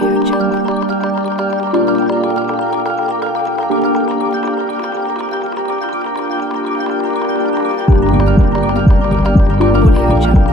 Audio Jungle. Audio Jungle. Audio Jungle.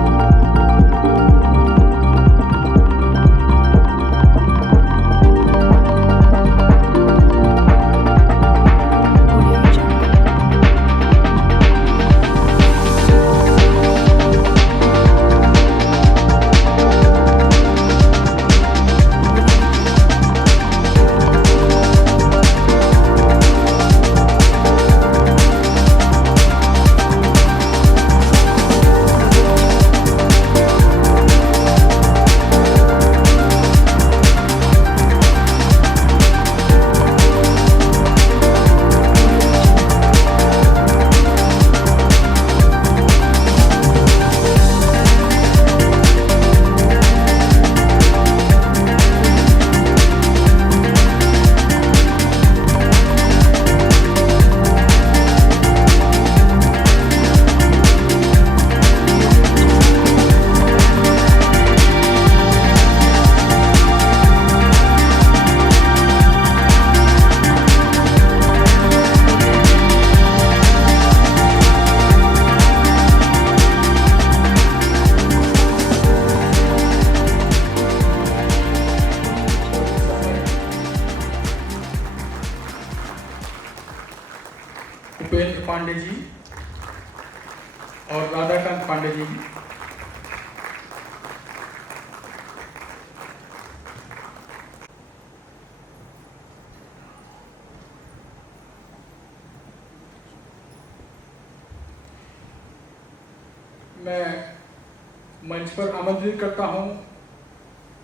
Upendra Pandey ji और राधाकांत पांडे जी। मैं मंच पर आमंत्रित करता हूं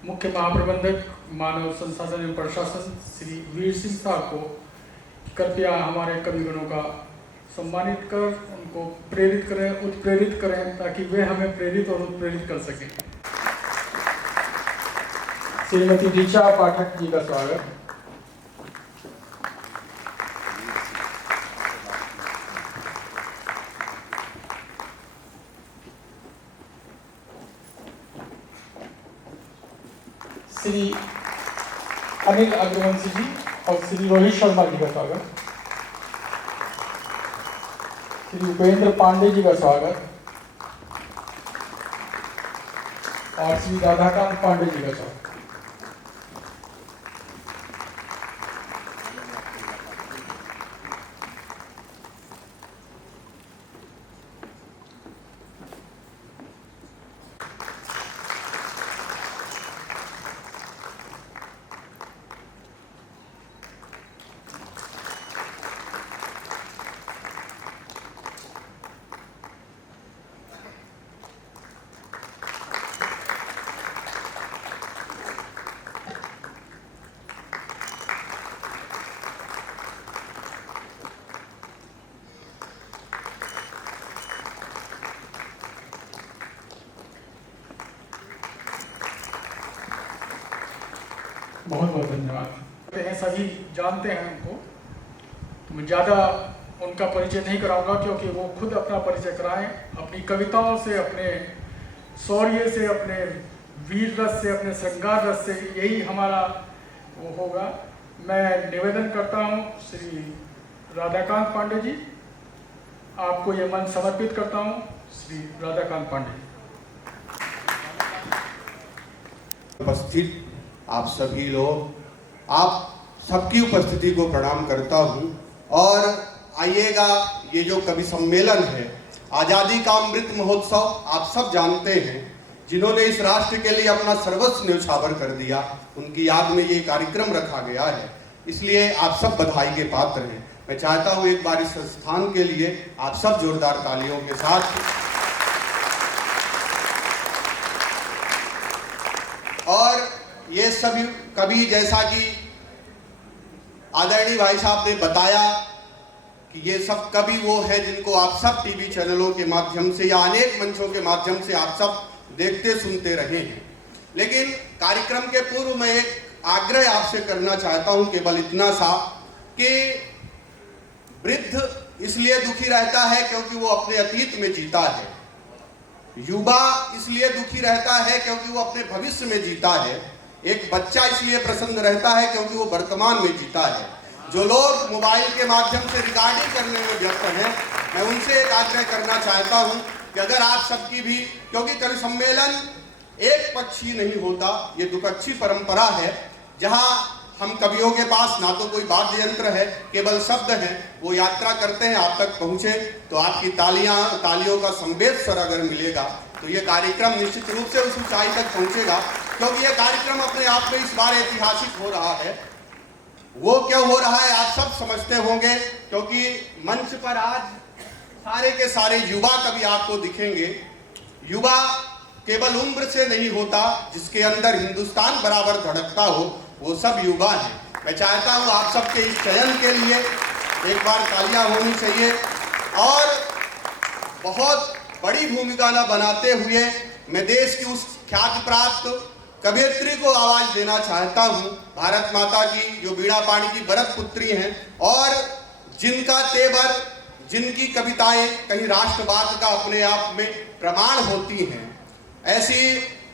मुख्य महाप्रबंधक मानव संसाधन एवं प्रशासन श्री वीर सिंह साहब को, कृपया हमारे कविगणों का सम्मानित कर उनको प्रेरित करें, उत्प्रेरित करें, ताकि वे हमें प्रेरित और उत्प्रेरित कर सकें। श्रीमती ऋचा पाठक जी का स्वागत। श्री अनिल अग्रवंशी जी और श्री रोहित शर्मा जी का स्वागत। श्री उपेंद्र पांडे जी का स्वागत और श्री राधाकांत पांडे जी का स्वागत। बहुत बहुत धन्यवाद। हैं सभी जानते हैं उनको, तो मैं ज़्यादा उनका परिचय नहीं कराऊंगा, क्योंकि वो खुद अपना परिचय कराएं अपनी कविताओं से, अपने शौर्य से, अपने वीर रस से, अपने श्रृंगार रस से। यही हमारा वो होगा। मैं निवेदन करता हूँ श्री राधाकांत पांडे जी, आपको ये मंच समर्पित करता हूँ। श्री राधाकांत पांडे जी। उपस्थित आप सभी लोग, आप सबकी उपस्थिति को प्रणाम करता हूं। और आइएगा, ये जो कवि सम्मेलन है, आज़ादी का अमृत महोत्सव, आप सब जानते हैं, जिन्होंने इस राष्ट्र के लिए अपना सर्वस्व न्यौछावर कर दिया, उनकी याद में ये कार्यक्रम रखा गया है। इसलिए आप सब बधाई के पात्र हैं। मैं चाहता हूं एक बार इस संस्थान के लिए आप सब जोरदार तालियों के साथ। और ये सभी कवि, जैसा कि आदरणीय भाई साहब ने बताया, कि ये सब कवि वो हैं जिनको आप सब टीवी चैनलों के माध्यम से या अनेक मंचों के माध्यम से आप सब देखते सुनते रहे हैं। लेकिन कार्यक्रम के पूर्व मैं एक आग्रह आपसे करना चाहता हूं, केवल इतना सा कि वृद्ध इसलिए दुखी रहता है क्योंकि वो अपने अतीत में जीता है, युवा इसलिए दुखी रहता है क्योंकि वो अपने भविष्य में जीता है, एक बच्चा इसलिए प्रसन्न रहता है क्योंकि वो वर्तमान में जीता है। जो लोग मोबाइल के माध्यम से रिकॉर्डिंग करने में व्यस्त हैं, मैं उनसे एक आग्रह करना चाहता हूं कि अगर आप सबकी भी, क्योंकि कवि सम्मेलन एक पक्षी नहीं होता, ये द्विपक्षीय परंपरा है, जहां हम कवियों के पास ना तो कोई वाद्य यंत्र है, केवल शब्द हैं, वो यात्रा करते हैं, आप तक पहुंचे तो आपकी तालियों का संवेद स्वर अगर मिलेगा तो ये कार्यक्रम निश्चित रूप से उस ऊंचाई तक पहुंचेगा। क्योंकि ये कार्यक्रम अपने आप में इस बार ऐतिहासिक हो रहा है। वो क्यों हो रहा है आप सब समझते होंगे, क्योंकि मंच पर आज सारे के सारे युवा कवि आपको दिखेंगे। युवा केवल उम्र से नहीं होता, जिसके अंदर हिंदुस्तान बराबर धड़कता हो, वो सब युवा हैं। मैं चाहता हूं आप सबके इस चयन के लिए एक बार तालियां होनी चाहिए। और बहुत बड़ी भूमिका न बनाते हुए मैं देश की उस ख्याति प्राप्त कवयित्री को आवाज देना चाहता हूं, भारत माता की, जो बीणा पाणी की भरत पुत्री हैं और जिनका तेवर, जिनकी कविताएं कहीं राष्ट्रवाद का अपने आप में प्रमाण होती हैं। ऐसी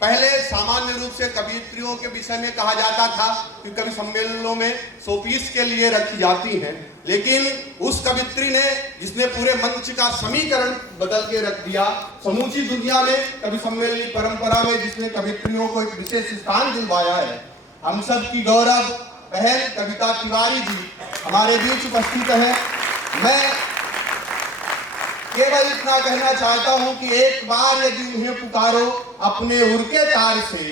पहले सामान्य रूप से कवयित्रियों के विषय में कहा जाता था कि कवि सम्मेलनों में शोपीस के लिए रखी जाती हैं, लेकिन उस कवयित्री ने, जिसने पूरे मंच का समीकरण बदल के रख दिया, समूची दुनिया में कवि सम्मेलन परंपरा में जिसने कवयित्रियों को एक विशेष स्थान दिलवाया है, हम सब की गौरव बहन कविता तिवारी जी हमारे बीच उपस्थित है। मैं केवल इतना कहना चाहता हूं कि एक बार यदि उन्हें पुकारो अपने उर के तार से,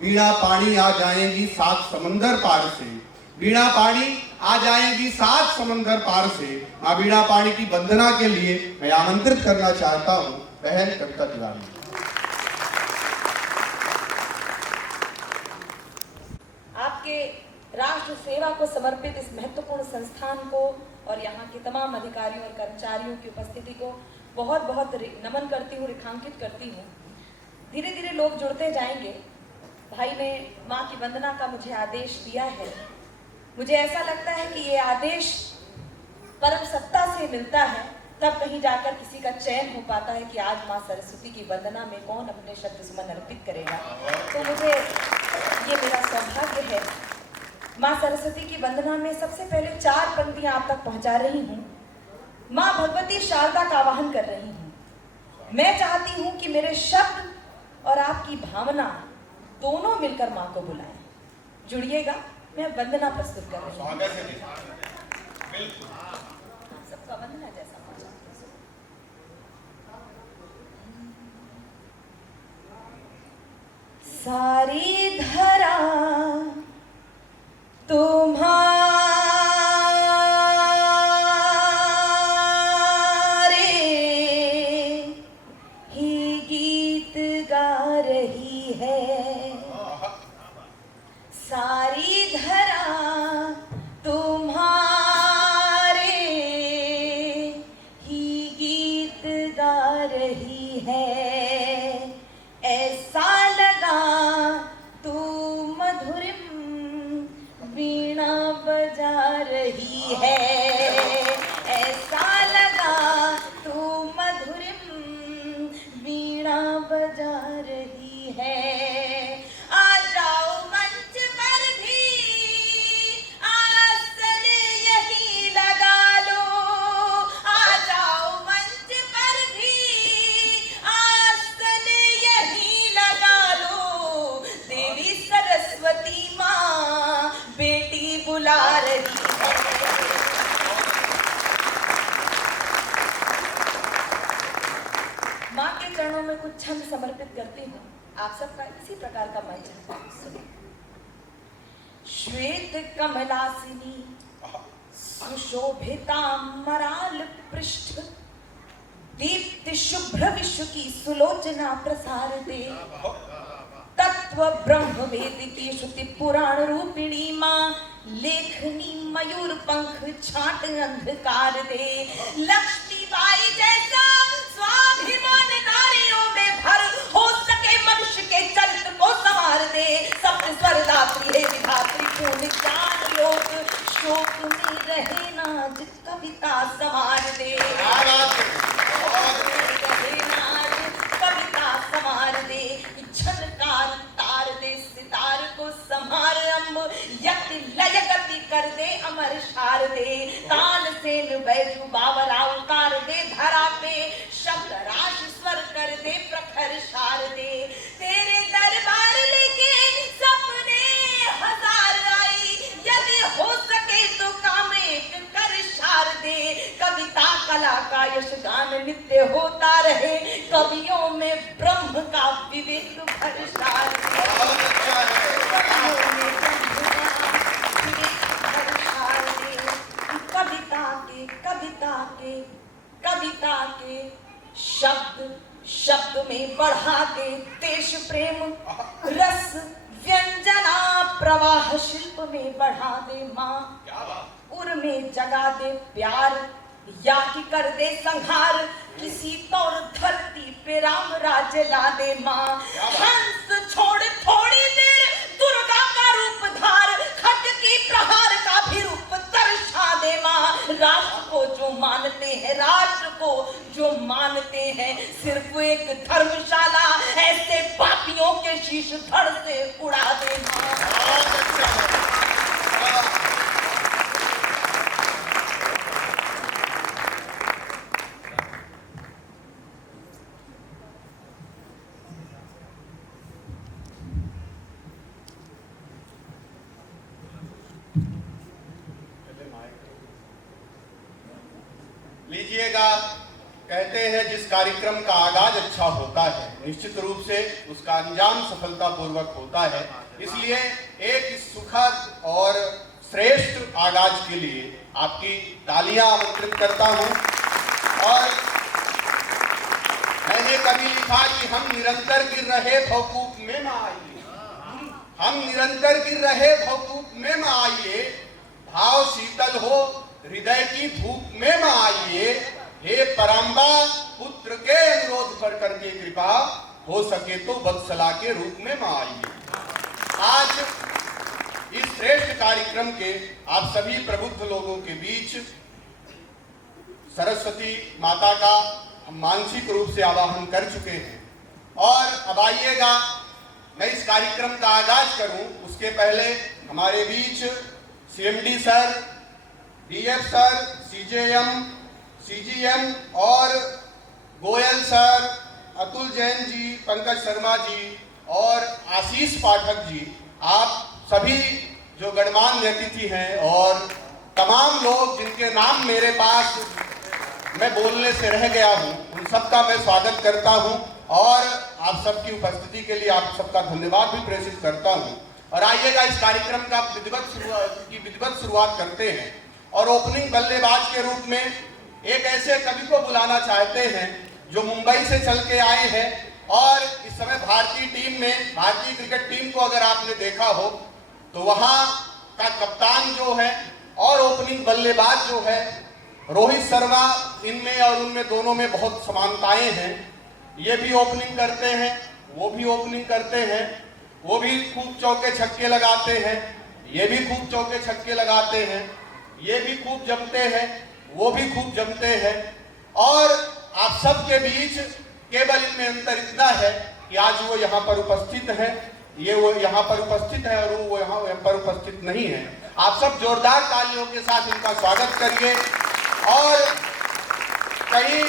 बीणा पाणी आ जाएंगी 7 समंदर पार से, बीणा पाणी आ जाएंगी 7 समंदर पार से। मां बीणा पाणी की वंदना के लिए मैं आमंत्रित करना चाहता हूं बहन कविता तिवारी। आपके राष्ट्र सेवा को समर्पित इस महत्वपूर्ण संस्थान को और यहाँ के तमाम अधिकारियों और कर्मचारियों की उपस्थिति को बहुत बहुत नमन करती हूँ, रेखांकित करती हूँ। धीरे धीरे लोग जुड़ते जाएंगे। भाई ने माँ की वंदना का मुझे आदेश दिया है। मुझे ऐसा लगता है कि ये आदेश परम सत्ता से मिलता है, तब कहीं जाकर किसी का चयन हो पाता है कि आज माँ सरस्वती की वंदना में कौन अपने शब्द सुमन अर्पित करेगा। तो मुझे ये मेरा सौभाग्य है। माँ सरस्वती की वंदना में सबसे पहले 4 पंक्तियां आप तक पहुंचा रही हूँ। माँ भगवती शारदा का आवाहन कर रही हूँ। मैं चाहती हूँ कि मेरे शब्द और आपकी भावना दोनों मिलकर माँ को बुलाएं। जुड़िएगा, मैं वंदना प्रस्तुत कर रही हूँ। सबका वंदना जैसा सारी धरा तुम्हारे ही गीत गा रही है। सारी धरा तुम्हारे ही गीत गा रही है। ऐसा लगा तू मधुरिम वीणा बजा रही है। ऐसा लगा तू मधुरिम वीणा बजा रही है। आ जाओ मंच पर भी आसन यही लगा लो। आ जाओ मंच पर भी आसन यही लगा लो। देवी सरस्वती माँ बेटी बुला रही है। माँ के चरणों में कुछ छंद समर्पित करती हूँ। आप सबका इसी प्रकार का मंच सुनिए। श्वेत कमलासिनी सुशोभिता मराल पृष्ठ दीप्त शुभ्र विश्व की सुलोचना प्रसार दे। तत्व ब्रह्म वेद की श्रुति पुराण रूपिणी माँ लेखनी मयूर पंख छाट अंधकार दे। लक्ष्मी बाई जैसा स्वाभिमान नारियों में भर हो सके मनुष्य के चरित्र को संवार दे। सप्त स्वर दात्री है विधात्री पूर्ण ज्ञान योग शोक में रहे नाज कविता संवार दे। कविता संवार दे। झनकार तार दे सितार को का यशगान नित्य होता रहे, कवियों में ब्रह्म का विवेक भरसा रहे, कवियों में ब्रह्म का विवेक भरसा रहे। कविता के शब्द शब्द में बढ़ा दे देश प्रेम रस, व्यंजना प्रवाह शिल्प में बढ़ा दे माँ, उर में जगा दे प्यार, या कि कर दे संहार, किसी तौर धरती पे राम राज ला दे माँ। हंस छोड़ थोड़ी देर दुर्गा का रूप धार, खटकी प्रहार का भी रूप दर्शा दे माँ। राष्ट्र को जो मानते हैं, राष्ट्र को जो मानते हैं सिर्फ एक धर्मशाला, ऐसे पापियों के शीश धड़ से उड़ा दे माँ। लीजिएगा, कहते हैं जिस कार्यक्रम का आगाज अच्छा होता है निश्चित रूप से उसका अंजाम सफलतापूर्वक होता है। इसलिए एक इस सुखद और श्रेष्ठ आगाज के लिए आपकी तालियां आमंत्रित करता हूं। और मैंने कभी लिखा कि हम निरंतर गिर रहे भवकूप में न आइए, हम निरंतर गिर रहे भवकूप में न आइए, भाव शीतल हो हृदय की धूप में न आइए, हे पराम्बा पुत्र के अनुरोध पर करके कृपा, हो सके तो वत्सला के रूप में न आइए। आज इस श्रेष्ठ कार्यक्रम के आप सभी प्रबुद्ध लोगों के बीच सरस्वती माता का हम मानसिक रूप से आवाहन कर चुके हैं। और अब आइएगा, मैं इस कार्यक्रम का आगाज करूं उसके पहले हमारे बीच CMD sir, DF sir, CJM, CGM और गोयल सर, अतुल जैन जी, पंकज शर्मा जी और आशीष पाठक जी, आप सभी जो गणमान्य अतिथि हैं और तमाम लोग जिनके नाम मेरे पास मैं बोलने से रह गया हूं, उन सबका मैं स्वागत करता हूं और आप सबकी उपस्थिति के लिए आप सबका धन्यवाद भी प्रेषित करता हूं। और आइएगा, इस कार्यक्रम का विधिवत शुरुआत करते हैं और ओपनिंग बल्लेबाज के रूप में एक ऐसे कवि को बुलाना चाहते हैं जो मुंबई से चल के आए हैं और इस समय भारतीय टीम में, भारतीय क्रिकेट टीम को अगर आपने देखा हो तो वहां का कप्तान जो है और ओपनिंग बल्लेबाज जो है रोहित शर्मा, इनमें और उनमें दोनों में बहुत समानताएं हैं। ये भी ओपनिंग करते हैं, वो भी ओपनिंग करते हैं, वो भी खूब चौके छक्के लगाते हैं, ये भी खूब चौके छक्के लगाते हैं, ये भी खूब जमते हैं, वो भी खूब जमते हैं। और आप सबके बीच केवल इनमें अंतर इतना है कि आज वो यहाँ पर उपस्थित है, ये वो यहाँ पर उपस्थित है और वो यहाँ पर उपस्थित नहीं है। आप सब जोरदार तालियों के साथ इनका स्वागत करिए। और कई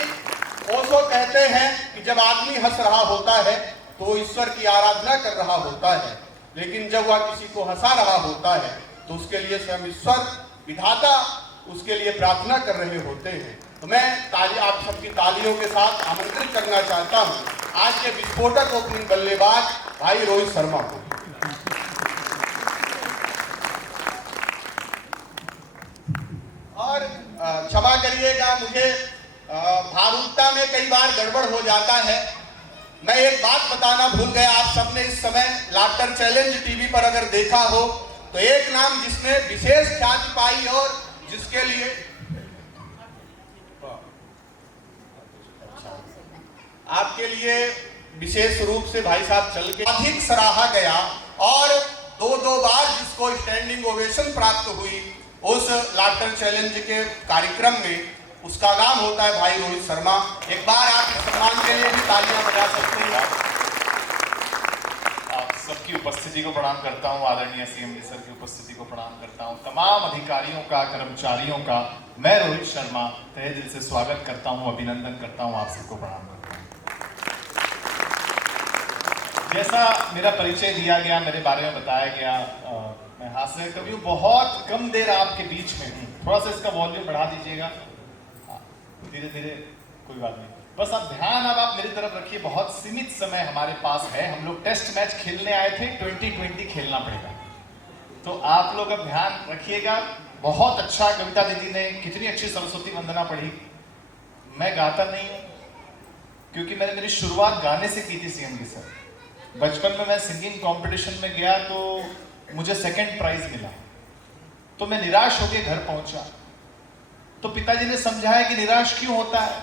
ओशो कहते हैं कि जब आदमी हंस रहा होता है तो ईश्वर की आराधना कर रहा होता है, लेकिन जब वह किसी को हंसा रहा होता है तो उसके लिए स्वयं ईश्वर विधाता उसके लिए प्रार्थना कर रहे होते हैं। तो मैं आप सबकी तालियों के साथ आमंत्रित करना चाहता हूं आज के विस्फोटक ओपनिंग बल्लेबाज भाई रोहित शर्मा को। और क्षमा करिएगा, मुझे भावुकता में कई बार गड़बड़ हो जाता है। मैं एक बात बताना भूल गया, आप सबने इस समय लाफ्टर चैलेंज टीवी पर अगर देखा हो तो एक नाम जिसने विशेष ख्याति पाई और जिसके लिए आपके लिए विशेष रूप से भाई साहब चल के अधिक सराहा गया और दो बार जिसको स्टैंडिंग ओवेशन प्राप्त हुई उस लाफ्टर चैलेंज के कार्यक्रम में, उसका नाम होता है भाई रोहित शर्मा। एक बार आप इस सम्मान के लिए भी तालियां बजा सकते हैं। आप सबकी उपस्थिति को प्रणाम करता हूं, आदरणीय CMD सर की उपस्थिति को प्रणाम करता हूं, तमाम अधिकारियों का, कर्मचारियों का मैं रोहित शर्मा तहे दिल से स्वागत करता हूं, अभिनंदन करता हूं, आप सबको प्रणाम करता हूं। जैसा मेरा परिचय दिया गया, मेरे बारे में बताया गया, मैं हास्य कवि हूं, बहुत कम देर आपके बीच में हूं। थोड़ा सा इसका वॉल्यूम बढ़ा दीजिएगा, धीरे धीरे कोई बात नहीं, बस अब ध्यान अब आप मेरी तरफ रखिए। बहुत सीमित समय हमारे पास है, हम लोग टेस्ट मैच खेलने आए थे, 2020 खेलना पड़ेगा, तो आप लोग अब ध्यान रखिएगा। बहुत अच्छा कविता दीदी ने कितनी अच्छी सरस्वती वंदना पढ़ी। मैं गाता नहीं हूँ क्योंकि मैंने मेरी शुरुआत गाने से की थी सीएम के साथ। बचपन में मैं सिंगिंग कंपटीशन में गया तो मुझे सेकंड प्राइज मिला, तो मैं निराश होकर घर पहुंचा। तो पिताजी ने समझाया कि निराश क्यों होता है,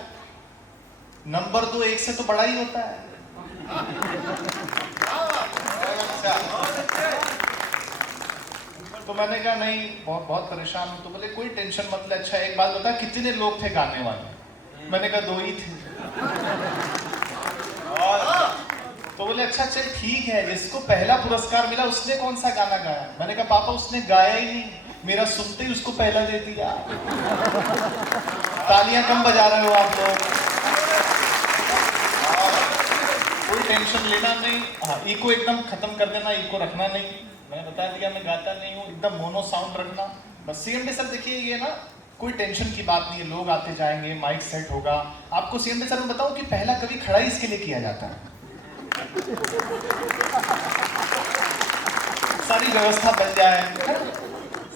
नंबर तो 1 से तो बड़ा ही होता है। तो मैंने कहा नहीं, बहुत परेशान हूं। तो बोले कोई टेंशन मत ले, अच्छा एक बात बता, कितने लोग थे गाने वाले? मैंने कहा 2 ही थे। तो बोले अच्छा चल ठीक है, जिसको पहला पुरस्कार मिला उसने कौन सा गाना गाया? मैंने कहा पापा उसने गाया ही नहीं, मेरा सुनते ही उसको पहला दे दिया। तालियां कम बजा रहे हो आप लोग, कोई टेंशन लेना नहीं। हाँ, ईको एकदम खत्म कर देना, ईको रखना नहीं। मैंने बता दिया मैं गाता नहीं हूँ, एकदम मोनो साउंड रखना बस। सीएम सर देखिए ये ना कोई टेंशन की बात नहीं है, लोग आते जाएंगे, माइक सेट होगा। आपको सीएम सर मैं बताऊं कि पहला कभी खड़ा ही इसके लिए किया जाता है। सारी व्यवस्था बन जाए,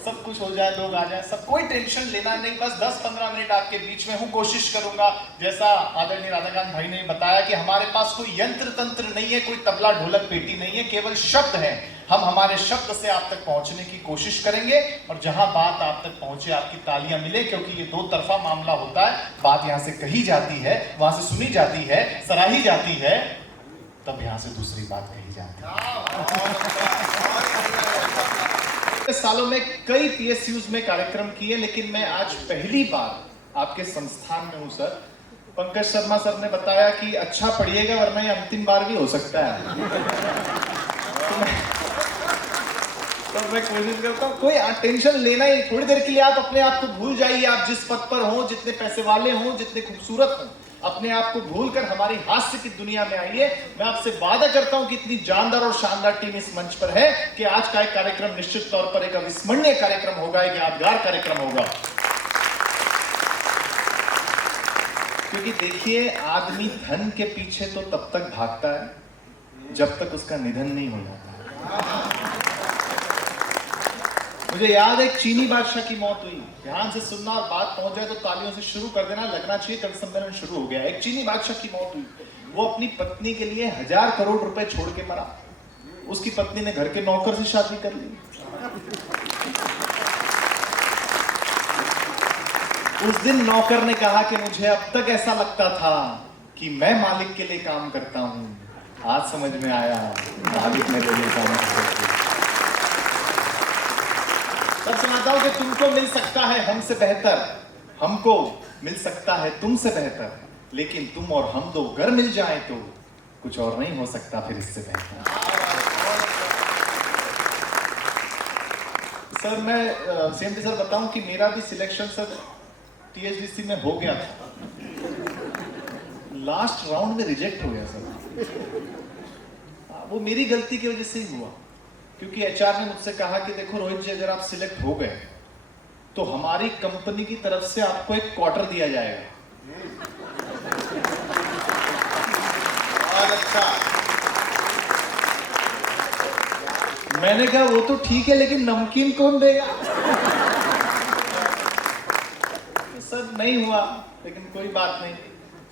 सब कुछ हो जाए, लोग आ जाए, सब कोई टेंशन लेना नहीं। बस 10-15 मिनट आपके बीच में हूँ, कोशिश करूंगा जैसा आदरणीय राधाकांत भाई ने बताया कि हमारे पास कोई यंत्र तंत्र नहीं है, कोई तबला ढोलक पेटी नहीं है, केवल शब्द है। हम हमारे शब्द से आप तक पहुंचने की कोशिश करेंगे और जहां बात आप तक पहुंचे आपकी तालियां मिले, क्योंकि ये 2 तरफा मामला होता है। बात यहां से कही जाती है, वहां से सुनी जाती है, सराही जाती है, तब यहां से दूसरी बात कही जाती है। सालों में कई पीएसयूज में कार्यक्रम किए, लेकिन मैं आज पहली बार आपके संस्थान में हूं सर। पंकज शर्मा सर ने बताया कि अच्छा पढ़िएगा वरना ये अंतिम बार भी हो सकता है। तो मैं कोशिश करता हूँ, कोई टेंशन लेना ही, थोड़ी देर के लिए आप अपने आप को भूल जाइए। आप जिस पद पर हो, जितने पैसे वाले हो, जितने खूबसूरत हो, अपने आप को भूलकर हमारी हास्य की दुनिया में आइए। मैं आपसे वादा करता हूं कि इतनी जानदार और शानदार टीम इस मंच पर है कि आज का एक कार्यक्रम निश्चित तौर पर एक अविस्मरणीय कार्यक्रम होगा, एक यादगार कार्यक्रम होगा। क्योंकि देखिए, आदमी धन के पीछे तो तब तक भागता है जब तक उसका निधन नहीं हो जाता। मुझे याद है एक चीनी बादशाह की मौत हुई। ध्यान से सुनना और बात पहुंच जाए तो तालियों से शुरू कर देना, लगना चाहिए कवि सम्मेलन शुरू हो गया। एक चीनी बादशाह की मौत हुई। वो अपनी पत्नी के लिए 1000 करोड़ रुपए छोड़ के मरा। उसकी पत्नी ने घर के नौकर से शादी कर ली। उस दिन नौकर ने कहा कि मुझे अब तक ऐसा लगता था कि मैं मालिक के लिए काम करता हूं, आज समझ में आया मालिक मेरे लिए काम करता है। तब सुनाता हूं कि तुमको मिल सकता है हमसे बेहतर, हमको मिल सकता है तुमसे बेहतर, लेकिन तुम और हम 2 अगर मिल जाएं तो कुछ और नहीं हो सकता फिर इससे बेहतर। सर मैं सीएम सर बताऊं कि मेरा भी सिलेक्शन सर टीएचडीसी में हो गया था, लास्ट राउंड में रिजेक्ट हो गया सर। वो मेरी गलती की वजह से ही हुआ, क्योंकि एचआर ने मुझसे कहा कि देखो रोहित जी, अगर आप सिलेक्ट हो गए तो हमारी कंपनी की तरफ से आपको एक क्वार्टर दिया जाएगा। और अच्छा, मैंने कहा वो तो ठीक है, लेकिन नमकीन कौन देगा? सर नहीं हुआ, लेकिन कोई बात नहीं।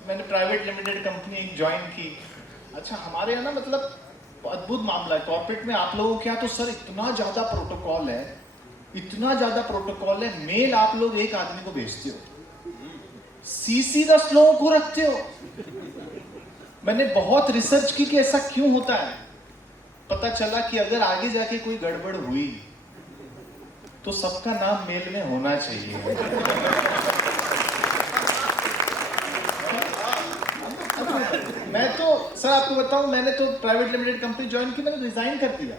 मैंने प्राइवेट लिमिटेड कंपनी ज्वाइन की। अच्छा, हमारे यहाँ ना मतलब अद्भुत मामला है कॉर्पोरेट में। आप लोगों के यहाँ तो सर इतना ज्यादा प्रोटोकॉल है, इतना ज्यादा प्रोटोकॉल है। मेल आप लोग एक आदमी को भेजते हो, सीसी 10 लोगों को रखते हो। मैंने बहुत रिसर्च की कि ऐसा क्यों होता है। पता चला कि अगर आगे जाके कोई गड़बड़ हुई तो सबका नाम मेल में होना चाहिए। मैं तो सर आपको बताऊं, मैंने तो प्राइवेट लिमिटेड कंपनी ज्वाइन की, मैंने रिजाइन कर दिया।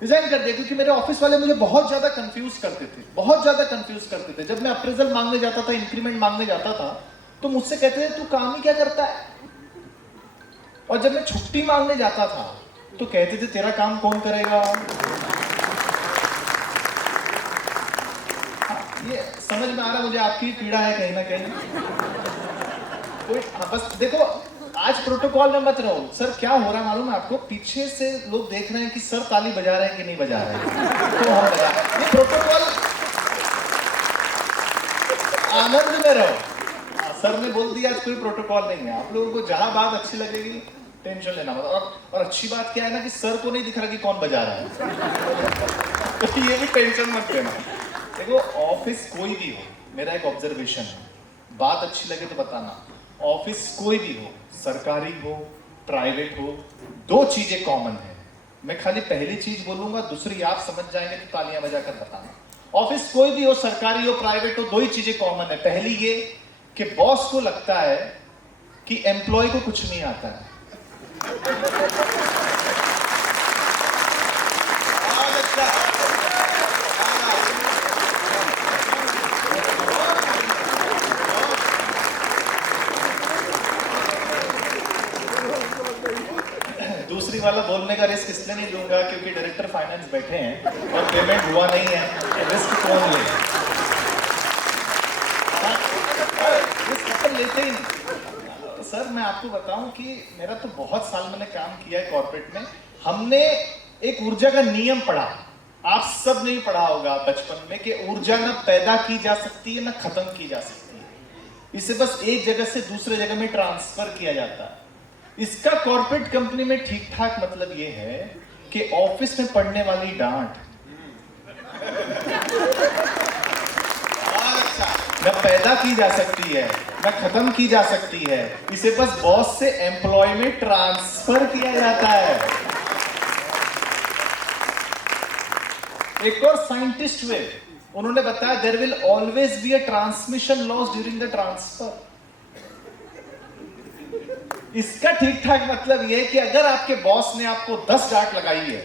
क्योंकि मेरे ऑफिस वाले मुझे बहुत ज्यादा कंफ्यूज करते थे, बहुत ज्यादा कंफ्यूज करते थे। जब मैं अप्रेजल मांगने जाता था, इंक्रीमेंट मांगने जाता था, तो मुझसे कहते थे तू काम ही क्या करता है। और जब मैं छुट्टी मांगने जाता था तो कहते थे तेरा काम कौन करेगा। ये समझ में आ रहा मुझे आपकी पीड़ा है कहीं ना कहीं। कोई बस देखो, आज प्रोटोकॉल में मत रहो। सर क्या हो रहा है मालूम है आपको? पीछे से लोग देख रहे हैं कि सर ताली बजा रहे हैं कि नहीं बजा रहे हैं, तो हम बजा। ये प्रोटोकॉल, आनंद में रहो। सर ने बोल दिया आज कोई प्रोटोकॉल नहीं है। आप लोगों को जहां बात अच्छी लगेगी टेंशन लेना मत। और अच्छी बात क्या है ना कि सर को नहीं दिख रहा कि कौन बजा रहा है, तो ये भी टेंशन मत लेना। देखो ऑफिस कोई भी हो, मेरा एक ऑब्जर्वेशन है, बात अच्छी लगे तो बताना। ऑफिस कोई भी हो, सरकारी हो प्राइवेट हो, दो चीजें कॉमन है। मैं खाली पहली चीज बोलूंगा, दूसरी आप समझ जाएंगे तो तालियां बजाकर बताना। ऑफिस कोई भी हो, सरकारी हो प्राइवेट हो, दो ही चीजें कॉमन है। पहली ये कि बॉस को लगता है कि एम्प्लॉय को कुछ नहीं आता है। दूसरी वाला बोलने का रिस्क इसलिए नहीं लूंगा क्योंकि डायरेक्टर फाइनेंस बैठे हैं और पेमेंट हुआ नहीं है, तो रिस्क कौन ले? रिस्क अपन लेते ही नहीं। सर मैं आपको बताऊं कि मेरा तो बहुत साल मैंने काम किया है कॉर्पोरेट में। हमने एक ऊर्जा का नियम पढ़ा, आप सब नहीं पढ़ा होगा बचपन में, कि ऊर्जा ना पैदा की जा सकती है ना खत्म की जा सकती है। इसे बस एक जगह से दूसरे जगह में ट्रांसफर किया जाता है। इसका कॉर्पोरेट कंपनी में ठीक ठाक मतलब ये है कि ऑफिस में पड़ने वाली डांट न पैदा की जा सकती है न खत्म की जा सकती है। इसे बस बॉस से एम्प्लॉय में ट्रांसफर किया जाता है। एक और साइंटिस्ट हुए, उन्होंने बताया there will always be a transmission loss during the transfer. इसका ठीक ठाक मतलब यह है कि अगर आपके बॉस ने आपको 10 डांट लगाई है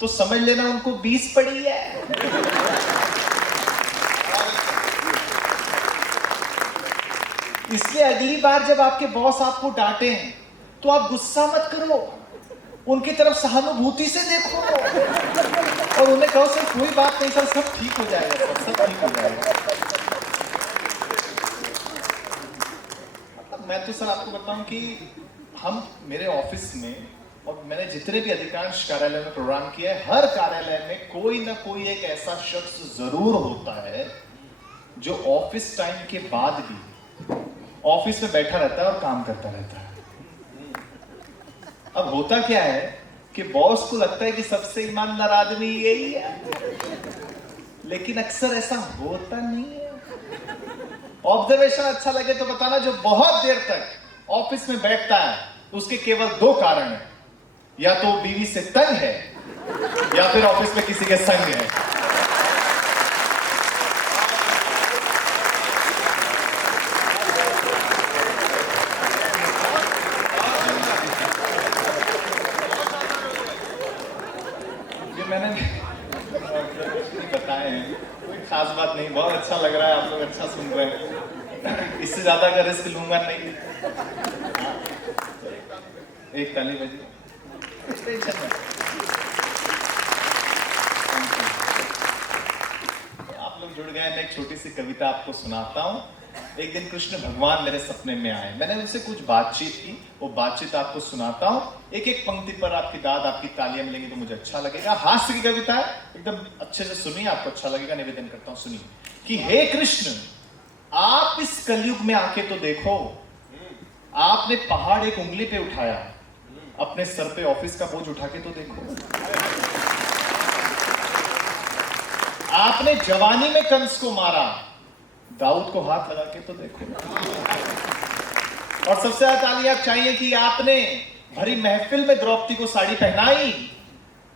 तो समझ लेना उनको 20 पड़ी है। इसलिए अगली बार जब आपके बॉस आपको डांटे हैं तो आप गुस्सा मत करो, उनकी तरफ सहानुभूति से देखो और उन्हें कहो सर कोई बात नहीं सर, सब ठीक हो जाएगा सर, सब ठीक हो जाएगा। मैं तो सर आपको बताऊं कि हम मेरे ऑफिस में, और मैंने जितने भी अधिकांश कार्यालय में प्रोग्राम किया है, हर कार्यालय में कोई ना कोई एक ऐसा शख्स जरूर होता है जो ऑफिस टाइम के बाद भी ऑफिस में बैठा रहता है और काम करता रहता है। अब होता क्या है कि बॉस को लगता है कि सबसे ईमानदार आदमी यही है, लेकिन अक्सर ऐसा होता नहीं है। ऑब्जर्वेशन अच्छा लगे तो बताना, जो बहुत देर तक ऑफिस में बैठता है उसके केवल 2 कारण है, या तो बीवी से तंग है या फिर ऑफिस में किसी के संग है। ये मैंने बताए हैं, कोई खास बात नहीं, बहुत अच्छा लग रहा है, आप लोग अच्छा सुन रहे हैं। इससे ज्यादा का रिस्क लूंगा नहीं। एक ताली बजी, टेंशन नहीं। आप लोग जुड़ गए। मैं एक छोटी सी कविता आपको सुनाता हूँ। एक दिन कृष्ण भगवान मेरे सपने में आए, मैंने उनसे कुछ बातचीत की, वो बातचीत आपको सुनाता हूँ। एक एक पंक्ति पर आपकी दाद, आपकी तालियां मिलेंगी तो मुझे अच्छा लगेगा। हास्य की कविता है, एकदम अच्छे से सुनिए, आपको अच्छा लगेगा। निवेदन करता हूँ, सुनिए कि हे कृष्ण, आप इस कलयुग में आके तो देखो, आपने पहाड़ एक उंगली पे उठाया, अपने सर पे ऑफिस का बोझ उठा के तो देखो। आपने जवानी में कंस को मारा, दाऊद को हाथ लगा के तो देखो। और सबसे ज्यादा तालियां चाहिए कि आपने भरी महफिल में द्रौपदी को साड़ी पहनाई,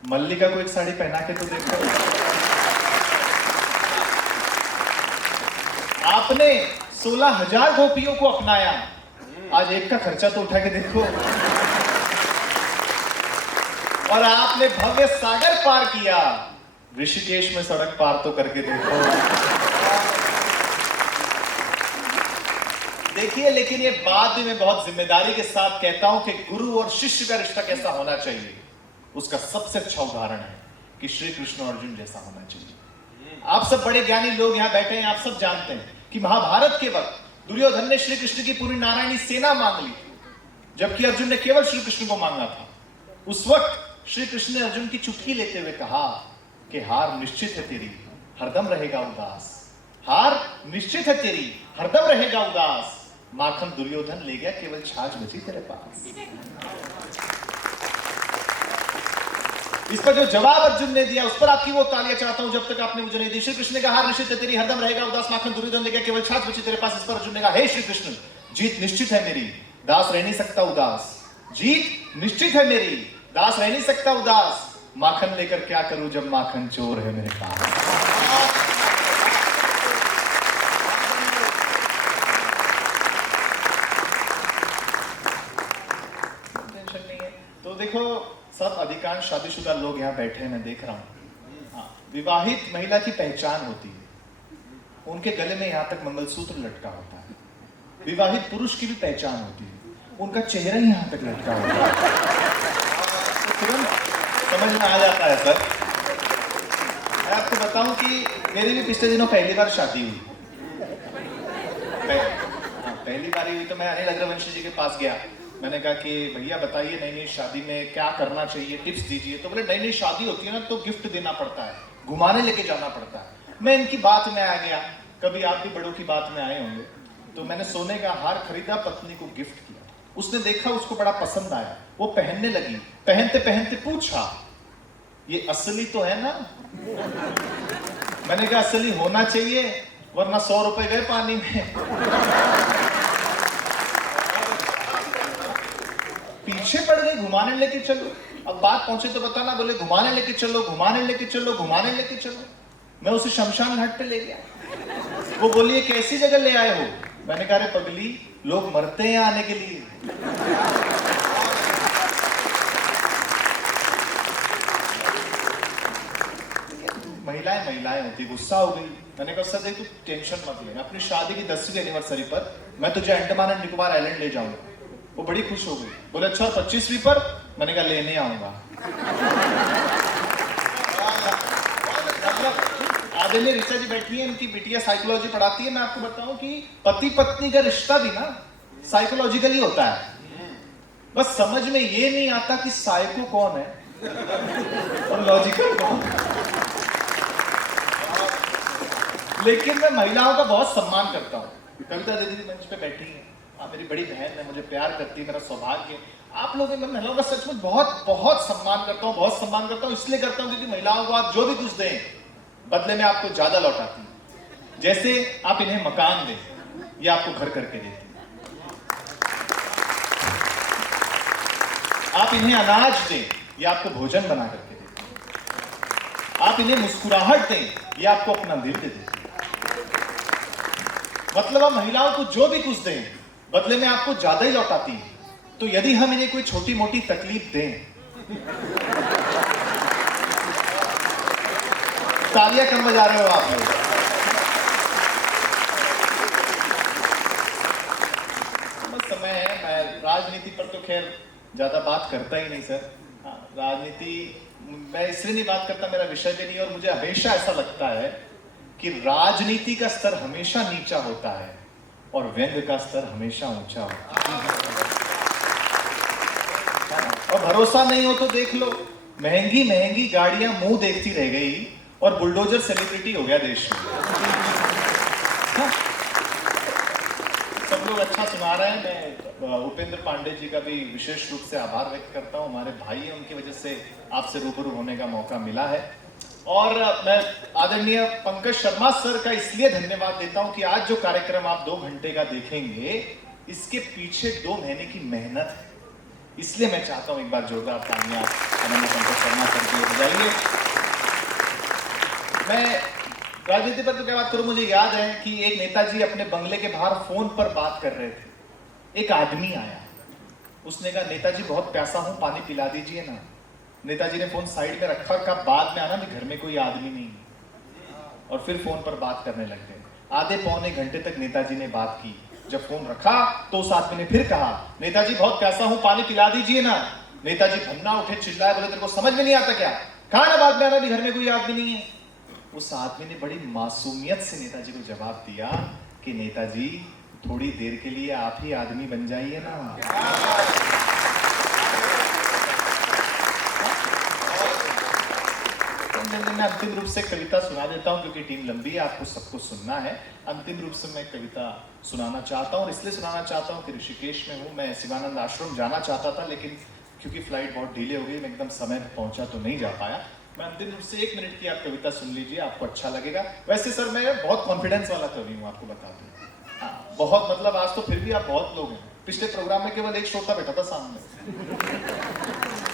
मल्लिका को एक साड़ी पहना के तो देखो। आपने 16,000 गोपियों को अपनाया, आज एक का खर्चा तो उठा के देखो। और आपने भव्य सागर पार किया, ऋषिकेश में सड़क पार तो करके देखो। देखिए, लेकिन ये बात भी मैं बहुत जिम्मेदारी के साथ कहता हूं कि गुरु और शिष्य का रिश्ता कैसा होना चाहिए, उसका सबसे अच्छा उदाहरण है कि श्री कृष्ण और अर्जुन जैसा होना चाहिए। आप सब बड़े ज्ञानी लोग यहाँ बैठे हैं, आप सब जानते हैं कि महाभारत के वक्त दुर्योधन ने श्री कृष्ण की पूरी नारायणी सेना मांग ली, जबकि अर्जुन ने केवल श्री कृष्ण को मांगा था। उस वक्त श्री कृष्ण ने अर्जुन की चुटकी लेते हुए कहा कि हार निश्चित है तेरी, हरदम रहेगा उदास। हार निश्चित है तेरी, हरदम रहेगा उदास। माखन दुर्योधन ले गया, केवल छाछ बची तेरे पास। इस पर जो जवाब अर्जुन ने दिया उस पर आपकी वो तालियां चाहता हूं जब तक आपने मुझे नहीं दी। श्री कृष्ण ने कहा हार निश्चित है तेरी, हरदम रहेगा उदास। माखन दुर्योधन ले गया, केवल छाछ बची तेरे पास। इस पर अर्जुन ने कहा हे श्री कृष्ण, जीत निश्चित है मेरी, दास रह नहीं सकता उदास। जीत निश्चित है मेरी, दास रह नहीं सकता उदास। माखन लेकर क्या करूं जब माखन चोर है मेरे पास। टेंशन नहीं है। तो देखो सब अधिकांश शादीशुदा लोग यहाँ बैठे हैं, मैं देख रहा हूँ। हाँ, विवाहित महिला की पहचान होती है, उनके गले में यहाँ तक मंगलसूत्र लटका होता है। विवाहित पुरुष की भी पहचान होती है, उनका चेहरा ही यहाँ तक लटका होता है। तो तुरंत समझ में आ जाता है सर। मैं आपको बताऊं कि मेरी भी पिछले दिनों पहली बार शादी हुई। पहली बार हुई तो मैं अनिल अग्रवंशी जी के पास गया। मैंने कहा कि भैया बताइए नई नई शादी में क्या करना चाहिए, टिप्स दीजिए। तो बोले नई नई शादी होती है ना तो गिफ्ट देना पड़ता है, घुमाने लेके जाना पड़ता है। मैं इनकी बात में आ गया, कभी आप भी बड़ों की बात में आए होंगे। तो मैंने सोने का हार खरीदा, पत्नी को गिफ्ट किया। उसने देखा, उसको बड़ा पसंद आया, वो पहनने लगी। पहनते पहनते पूछा ये असली तो है ना? मैंने कहा असली होना चाहिए, वरना 100 रुपए गए पानी में। पीछे पड़ गई, घुमाने लेके चलो। अब बात पहुंचे तो बताना। बोले घुमाने लेके चलो, घुमाने लेके चलो, घुमाने लेके चलो। मैं उसे शमशान घाट पे ले गया। वो बोली कैसी जगह ले आए हो? मैंने कहा रे पगली, लोग मरते हैं आने के लिए। महिलाएं महिलाएं होती, गुस्सा हो गई। मैंने कहा सर देख तू टेंशन मत ले, अपनी शादी की 10वीं एनिवर्सरी पर मैं तुझे अंडमान एंड निकोबार आइलैंड ले जाऊंगा। वो बड़ी खुश हो गई। बोले अच्छा 25वीं पर? मैंने कहा लेने आऊंगा। आदरणीय ऋचा जी बैठी है, इनकी बिटिया साइकोलॉजी पढ़ाती है। मैं आपको बताऊं कि पति पत्नी का रिश्ता भी ना साइकोलॉजिकली होता है। बस समझ में ये नहीं आता कि साइको कौन है और लॉजिकल कौन है। लेकिन मैं महिलाओं का बहुत सम्मान करता हूँ। कविता दीदी मंच पे बैठी है, आप मेरी बड़ी बहन है, मुझे प्यार करती है, मेरा सौभाग्य। आप लोगों मैं महिलाओं का सच में बहुत बहुत सम्मान करता हूँ, बहुत सम्मान करता हूँ। इसलिए करता हूँ क्योंकि महिलाओं को आप जो भी कुछ दें बदले में आपको ज्यादा लौटाती है। जैसे आप इन्हें मकान दें, ये आपको घर करके देती है। आप इन्हें अनाज दें, ये आपको भोजन बना करके देती है। आप इन्हें मुस्कुराहट दें, ये आपको अपना दिल दे देती है। मतलब आप महिलाओं को जो भी कुछ दें बदले में आपको ज्यादा ही लौटाती है। तो यदि हम इन्हें कोई छोटी मोटी तकलीफ दें, तालियां कम बजा रहे हो आप लोग। समय है, मैं राजनीति पर तो खैर ज्यादा बात करता ही नहीं सर। राजनीति मैं इसलिए नहीं बात करता, मेरा विषय भी नहीं। और मुझे हमेशा ऐसा लगता है कि राजनीति का स्तर हमेशा नीचा होता है और व्यंग का स्तर हमेशा ऊंचा होता है। और भरोसा नहीं हो तो देख लो, महंगी महंगी गाड़ियां मुंह देखती रह गई और बुलडोजर सेलिब्रिटी हो गया देश में। सब लोग अच्छा सुना रहे हैं। मैं उपेंद्र पांडे जी का भी विशेष रूप से आभार व्यक्त करता हूं। हमारे भाई हैं, उनकी वजह से आपसे रूबरू होने का मौका मिला है। और मैं आदरणीय पंकज शर्मा सर का इसलिए धन्यवाद देता हूं कि आज जो कार्यक्रम आप 2 घंटे का देखेंगे, इसके पीछे 2 महीने की मेहनत है। इसलिए मैं चाहता हूं एक बार जोरदार तालियां आदरणीय पंकज शर्मा सर के लिए बजाइए। मैं राजनीति पर तो क्या बात करूं, मुझे याद है कि एक नेताजी अपने बंगले के बाहर फोन पर बात कर रहे थे। एक आदमी आया, उसने कहा नेताजी बहुत प्यासा हूं, पानी पिला दीजिए ना। नेताजी ने फोन साइड में रखा और कहा बाद में आना, भी घर में कोई आदमी नहीं है। और फिर फोन पर बात करने लग गए। आधे पौने घंटे तक नेताजी ने बात की। जब फोन रखा तो उस आदमी ने फिर कहा नेताजी बहुत प्यासा हूं, पानी पिला दीजिए ना। नेताजी भन्ना उठे, चिल्लाए, बोले तेरे को समझ में नहीं आता क्या? कहा ना बाद में आना, भी घर में कोई आदमी नहीं है। उस आदमी ने बड़ी मासूमियत से नेताजी को जवाब दिया कि नेताजी थोड़ी देर के लिए आप ही आदमी बन जाइए ना। मैं अंतिम रूप से कविता सुना देता हूं क्योंकि टीम लंबी है, आपको सबको सुनना है। अंतिम रूप से मैं कविता सुनाना चाहता हूं और इसलिए सुनाना चाहता हूं कि ऋषिकेश में हूं। मैं शिवानंद आश्रम जाना चाहता था लेकिन क्योंकि फ्लाइट बहुत डिले हो गई, मैं एकदम समय पर पहुंचा तो नहीं जा पाया। मैं अंतिम रूप से 1 मिनट की आप कविता सुन लीजिए, आपको अच्छा लगेगा। वैसे सर मैं बहुत कॉन्फिडेंस वाला कवि हूँ, आपको बता दूं। हाँ, बहुत मतलब आज तो फिर भी आप बहुत लोग हैं। पिछले प्रोग्राम में केवल एक श्रोता बैठा था सामने,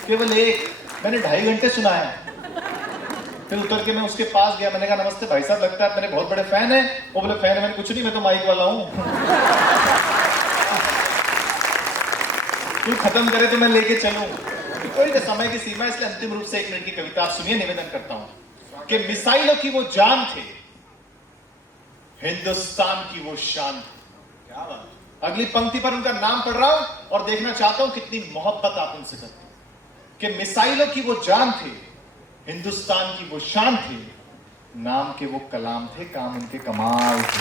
केवल एक। मैंने 2.5 घंटे सुनाया, फिर उतर के मैं उसके पास गया, मैंने कहा नमस्ते भाई साहब, लगता है मेरे बहुत बड़े फैन है। वो बोले फैन है? मैंने कुछ नहीं, मैं तो माइक वाला हूँ। तू खत्म करे तो मैं लेके चलूं। कोई तो समय की सीमा, इसलिए अंतिम रूप से 1 मिनट की कविता आप सुनिए। निवेदन करता हूं कि मिसाइलों की वो जान थे, हिंदुस्तान की वो शान थी। क्या बात। अगली पंक्ति पर उनका नाम पढ़ रहा हूं और देखना चाहता हूं कितनी मोहब्बत आप उनसे करते हैं। कि मिसाइलों की वो जान थे, हिंदुस्तान की वो शान थी, नाम के वो कलाम थे, काम उनके कमाल थे।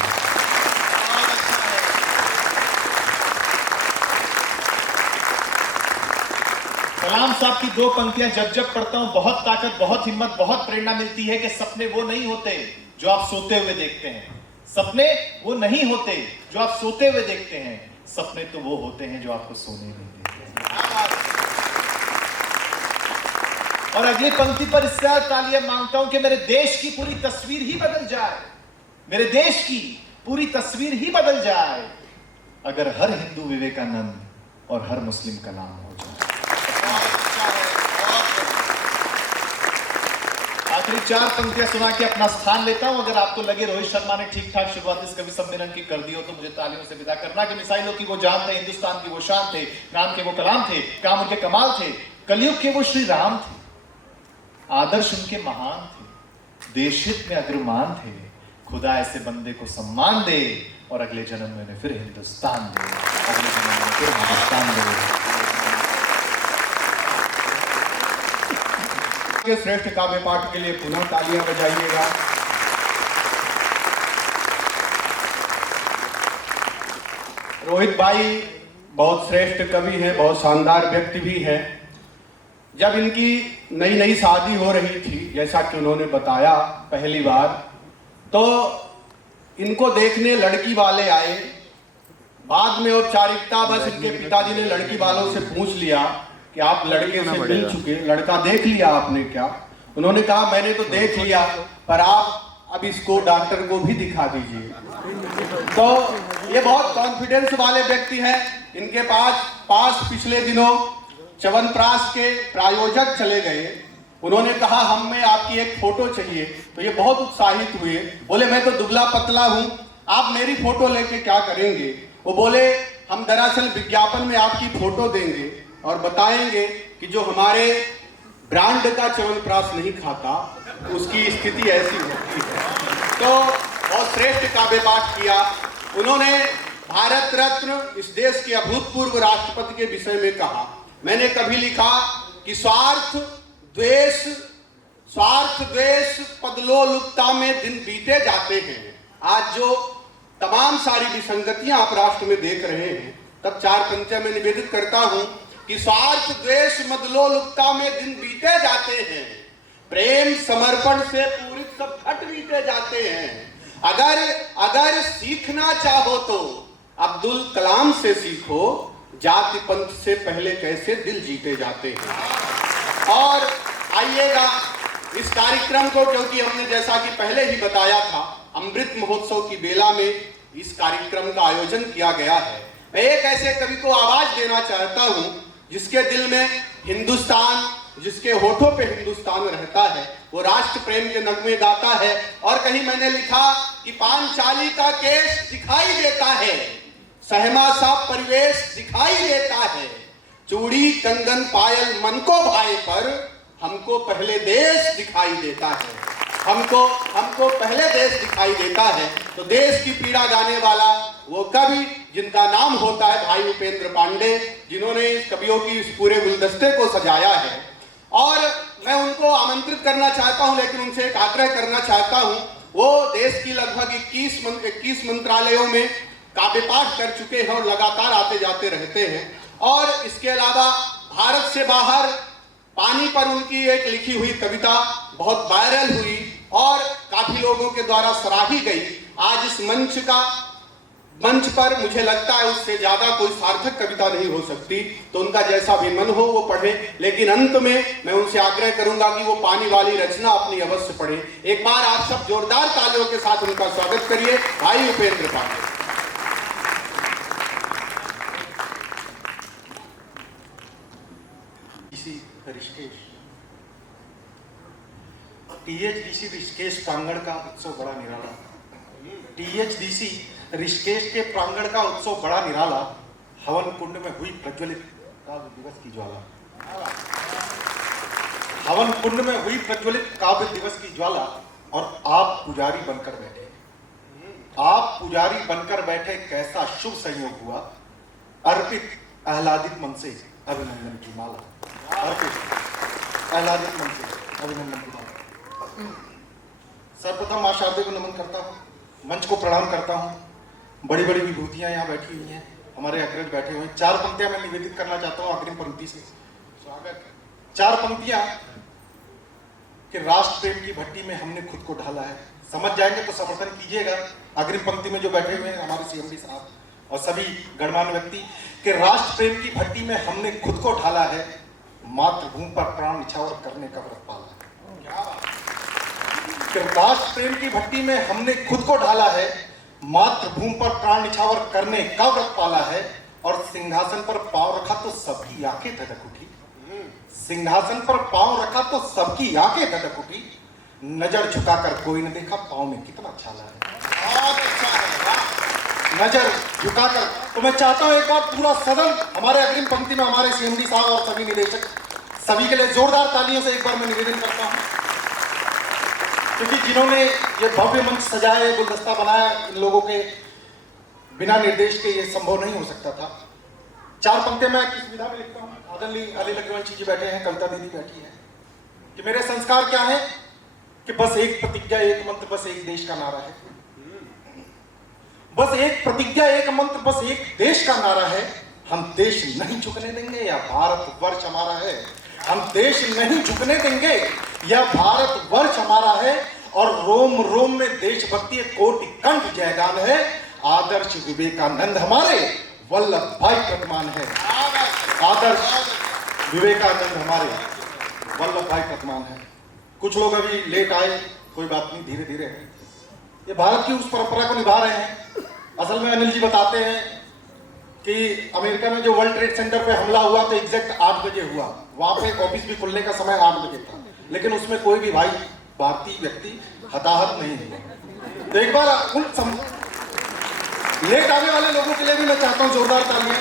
कलाम साहब की 2 पंक्तियां जब जब पढ़ता हूं बहुत ताकत, बहुत हिम्मत, बहुत प्रेरणा मिलती है कि सपने वो नहीं होते जो आप सोते हुए देखते हैं। सपने वो नहीं होते जो आप सोते हुए देखते हैं, सपने तो वो होते हैं जो आपको सोने नहीं देते। और अगली पंक्ति पर इससे तालियां मांगता हूं कि मेरे देश की पूरी तस्वीर ही बदल जाए, मेरे देश की पूरी तस्वीर ही बदल जाए अगर हर हिंदू विवेकानंद और हर मुस्लिम कलाम हो जाए। आखिरी 4 पंक्तियां सुना के अपना स्थान लेता हूं। अगर आपको लगे रोहित शर्मा ने ठीक ठाक शुरुआत इस कवि सम्मेलन की कर दी हो तो मुझे तालियों से विदा करना। कि मिसाइलों की वो जान थे, हिंदुस्तान की वो शान थे, नाम के वो कलाम थे, काम उनके कमाल थे, कलयुग के वो श्री राम थे, आदर्श उनके महान थे, देशहित में अग्रमान थे, खुदा ऐसे बंदे को सम्मान दे और अगले जन्म में उन्हें फिर हिंदुस्तान दे, अगले जन्म में फिर हिंदुस्तान दे। के श्रेष्ठ काव्य पाठ के लिए पुनः तालियां बजाइएगा। रोहित भाई बहुत श्रेष्ठ कवि हैं, बहुत शानदार व्यक्ति भी हैं। जब इनकी नई नई शादी हो रही थी, जैसा कि उन्होंने बताया पहली बार, तो इनको देखने लड़की वाले आए। बाद में औपचारिकता बस इनके पिताजी ने लड़की वालों से पूछ लिया कि आप लड़के से मिल चुके, लड़का देख लिया आपने क्या? उन्होंने कहा मैंने तो देख लिया, पर आप अब इसको डॉक्टर को भी दिखा दीजिए। तो ये बहुत कॉन्फिडेंस वाले व्यक्ति हैं। इनके पास पिछले दिनों च्यवनप्राश के प्रायोजक चले गए। उन्होंने कहा हमें आपकी एक फोटो चाहिए, तो ये बहुत उत्साहित हुए। बोले मैं तो दुबला पतला हूं, आप मेरी फोटो लेके क्या करेंगे? वो बोले हम दरअसल विज्ञापन में आपकी फोटो देंगे और बताएंगे कि जो हमारे ब्रांड का च्यवनप्राश नहीं खाता उसकी स्थिति ऐसी होती है। तो बहुत श्रेष्ठ काव्य पाठ किया उन्होंने। भारत रत्न इस देश के अभूतपूर्व राष्ट्रपति के विषय में कहा, मैंने कभी लिखा कि स्वार्थ द्वेष पदलोलुपता में दिन बीते जाते हैं। आज जो तमाम सारी विसंगतियां आप राष्ट्र में देख रहे हैं, तब 4 पंक्तियां में निवेदित करता हूं कि स्वार्थ द्वेष मदलोलुपता में दिन बीते जाते हैं, प्रेम समर्पण से पूरित सब घट बीते जाते हैं। अगर सीखना चाहो तो अब्दुल कलाम से सीखो, जाति पंथ से पहले कैसे दिल जीते जाते हैं। और आइएगा इस कार्यक्रम को, क्योंकि हमने जैसा कि पहले ही बताया था अमृत महोत्सव की बेला में इस कार्यक्रम का आयोजन किया गया है। मैं एक ऐसे कवि को आवाज देना चाहता हूं जिसके दिल में हिंदुस्तान, जिसके होठों पे हिंदुस्तान रहता है, वो राष्ट्र प्रेम के नगमे गाता है। और कहीं मैंने लिखा कि पांचाली का केश दिखाई देता है, सहमा सा परिवेश दिखाई देता है, चूड़ी कंगन पायल मन को भाए पर हमको पहले देश दिखाई देता है, हमको पहले देश दिखाई देता है। तो देश की पीड़ा गाने वाला वो कवि जिनका नाम होता है भाई उपेंद्र पांडे, जिन्होंने इस कवियों की इस पूरे गुलदस्ते को सजाया है। और मैं उनको आमंत्रित करना चाहता हूं, लेकिन उनसे एक आग्रह करना चाहता हूं। वो देश की लगभग 21 मंत्रालयों में काव्य पाठ कर चुके हैं और लगातार आते जाते रहते हैं। और इसके अलावा भारत से बाहर पानी पर उनकी एक लिखी हुई कविता बहुत वायरल हुई और काफी लोगों के द्वारा सराही गई। आज इस मंच पर मुझे लगता है उससे ज्यादा कोई सार्थक कविता नहीं हो सकती। तो उनका जैसा भी मन हो वो पढ़े, लेकिन अंत में मैं उनसे आग्रह करूंगा कि वो पानी वाली रचना अपनी अवश्य पढ़े। एक बार आप सब जोरदार तालियों के साथ उनका स्वागत करिए, भाई उपेंद्र पांडे। टीएचडीसी ऋषिकेश प्रांगण का उत्सव बड़ा निराला। टीएचडीसी ऋषिकेश के प्रांगण का उत्सव बड़ा निराला। हवन कुंड में हुई प्रज्वलित काव्य दिवस की ज्वाला। हवन कुंड में हुई प्रज्वलित काव्य दिवस की ज्वाला और आप पुजारी बनकर बैठे। आप पुजारी बनकर बैठे, कैसा शुभ संयोग हुआ। अर्पित आह्लादित मन से अभिनंदन की माला। अर्पित आह्लादित मन से अभिनंदन की माला। सर्वप्रथम मां शारदे को नमन करता हूँ, मंच को प्रणाम करता हूँ। बड़ी बड़ी विभूतियां यहाँ बैठी हुई हैं, हमारे अग्रज बैठे हुए हैं। 4 पंक्तियां मैं निवेदित करना चाहता हूँ अग्रिम पंक्ति से। स्वागत। 4 पंक्तियां कि राष्ट्र प्रेम की भट्टी में हमने खुद को ढाला है। समझ जाएंगे तो समर्थन कीजिएगा। अग्रिम पंक्ति में जो बैठे हुए हैं हमारे सीएमडी साहब और सभी गणमान्य व्यक्ति कि राष्ट्र प्रेम की भट्टी में हमने खुद को ढाला है, मातृभूमि पर प्राण निछावर करने का व्रत पाला है। राष्ट्र प्रेम की भट्टी में हमने खुद को ढाला है, मातृभूमि पर प्राण निछावर करने का व्रत पाला है। और सिंहासन पर पांव रखा तो सबकी आंखें धधक उठी। सिंहासन पर पांव रखा तो सबकी आंखें धधक उठी। नजर झुकाकर कोई न देखा, पांव में कितना छाला है। बहुत अच्छा है। नजर झुकाकर, तो मैं चाहता हूं एक बार पूरा सदन हमारे अग्रिम पंक्ति में हमारे सीएमडी साहब और सभी निदेशक सभी के लिए जोरदार तालियों से एक बार मैं निवेदन करता हूं, क्योंकि जिन्होंने ये भव्य मंच सजाया, गुलदस्ता बनाया, इन लोगों के बिना निर्देश के ये संभव नहीं हो सकता था। 4 पंक्तियां मैं किस विधा में लिखता हूँ। आदरणीय अली लग्नवंशी जी बैठे हैं, कविता दीदी बैठी है कि मेरे संस्कार क्या है कि बस एक प्रतिज्ञा एक मंत्र, बस एक देश का नारा है। बस एक प्रतिज्ञा एक मंत्र, बस एक देश का नारा है। हम देश नहीं झुकने देंगे, या भारत वर्ष हमारा है। हम देश नहीं झुकने देंगे, यह भारत वर्ष हमारा है। और रोम रोम में देशभक्ति कोटि कंठ जयगान है। आदर्श विवेकानंद हमारे वल्लभ भाई प्रतिमान है। आदर्श विवेकानंद हमारे वल्लभ भाई प्रतिमान है। कुछ लोग अभी लेट आए, कोई बात नहीं, धीरे धीरे ये भारत की उस परंपरा को निभा रहे हैं। असल में अनिल जी बताते हैं कि अमेरिका में जो वर्ल्ड ट्रेड सेंटर पे हमला हुआ तो एग्जैक्ट 8 बजे हुआ। वहां पे ऑफिस भी खुलने का समय 8 बजे था, लेकिन उसमें कोई भी भाई भारतीय व्यक्ति हताहत नहीं हुआ। तो एक बार उन लेट आने वाले लोगों के लिए भी मैं चाहता हूं जोरदार तालियां।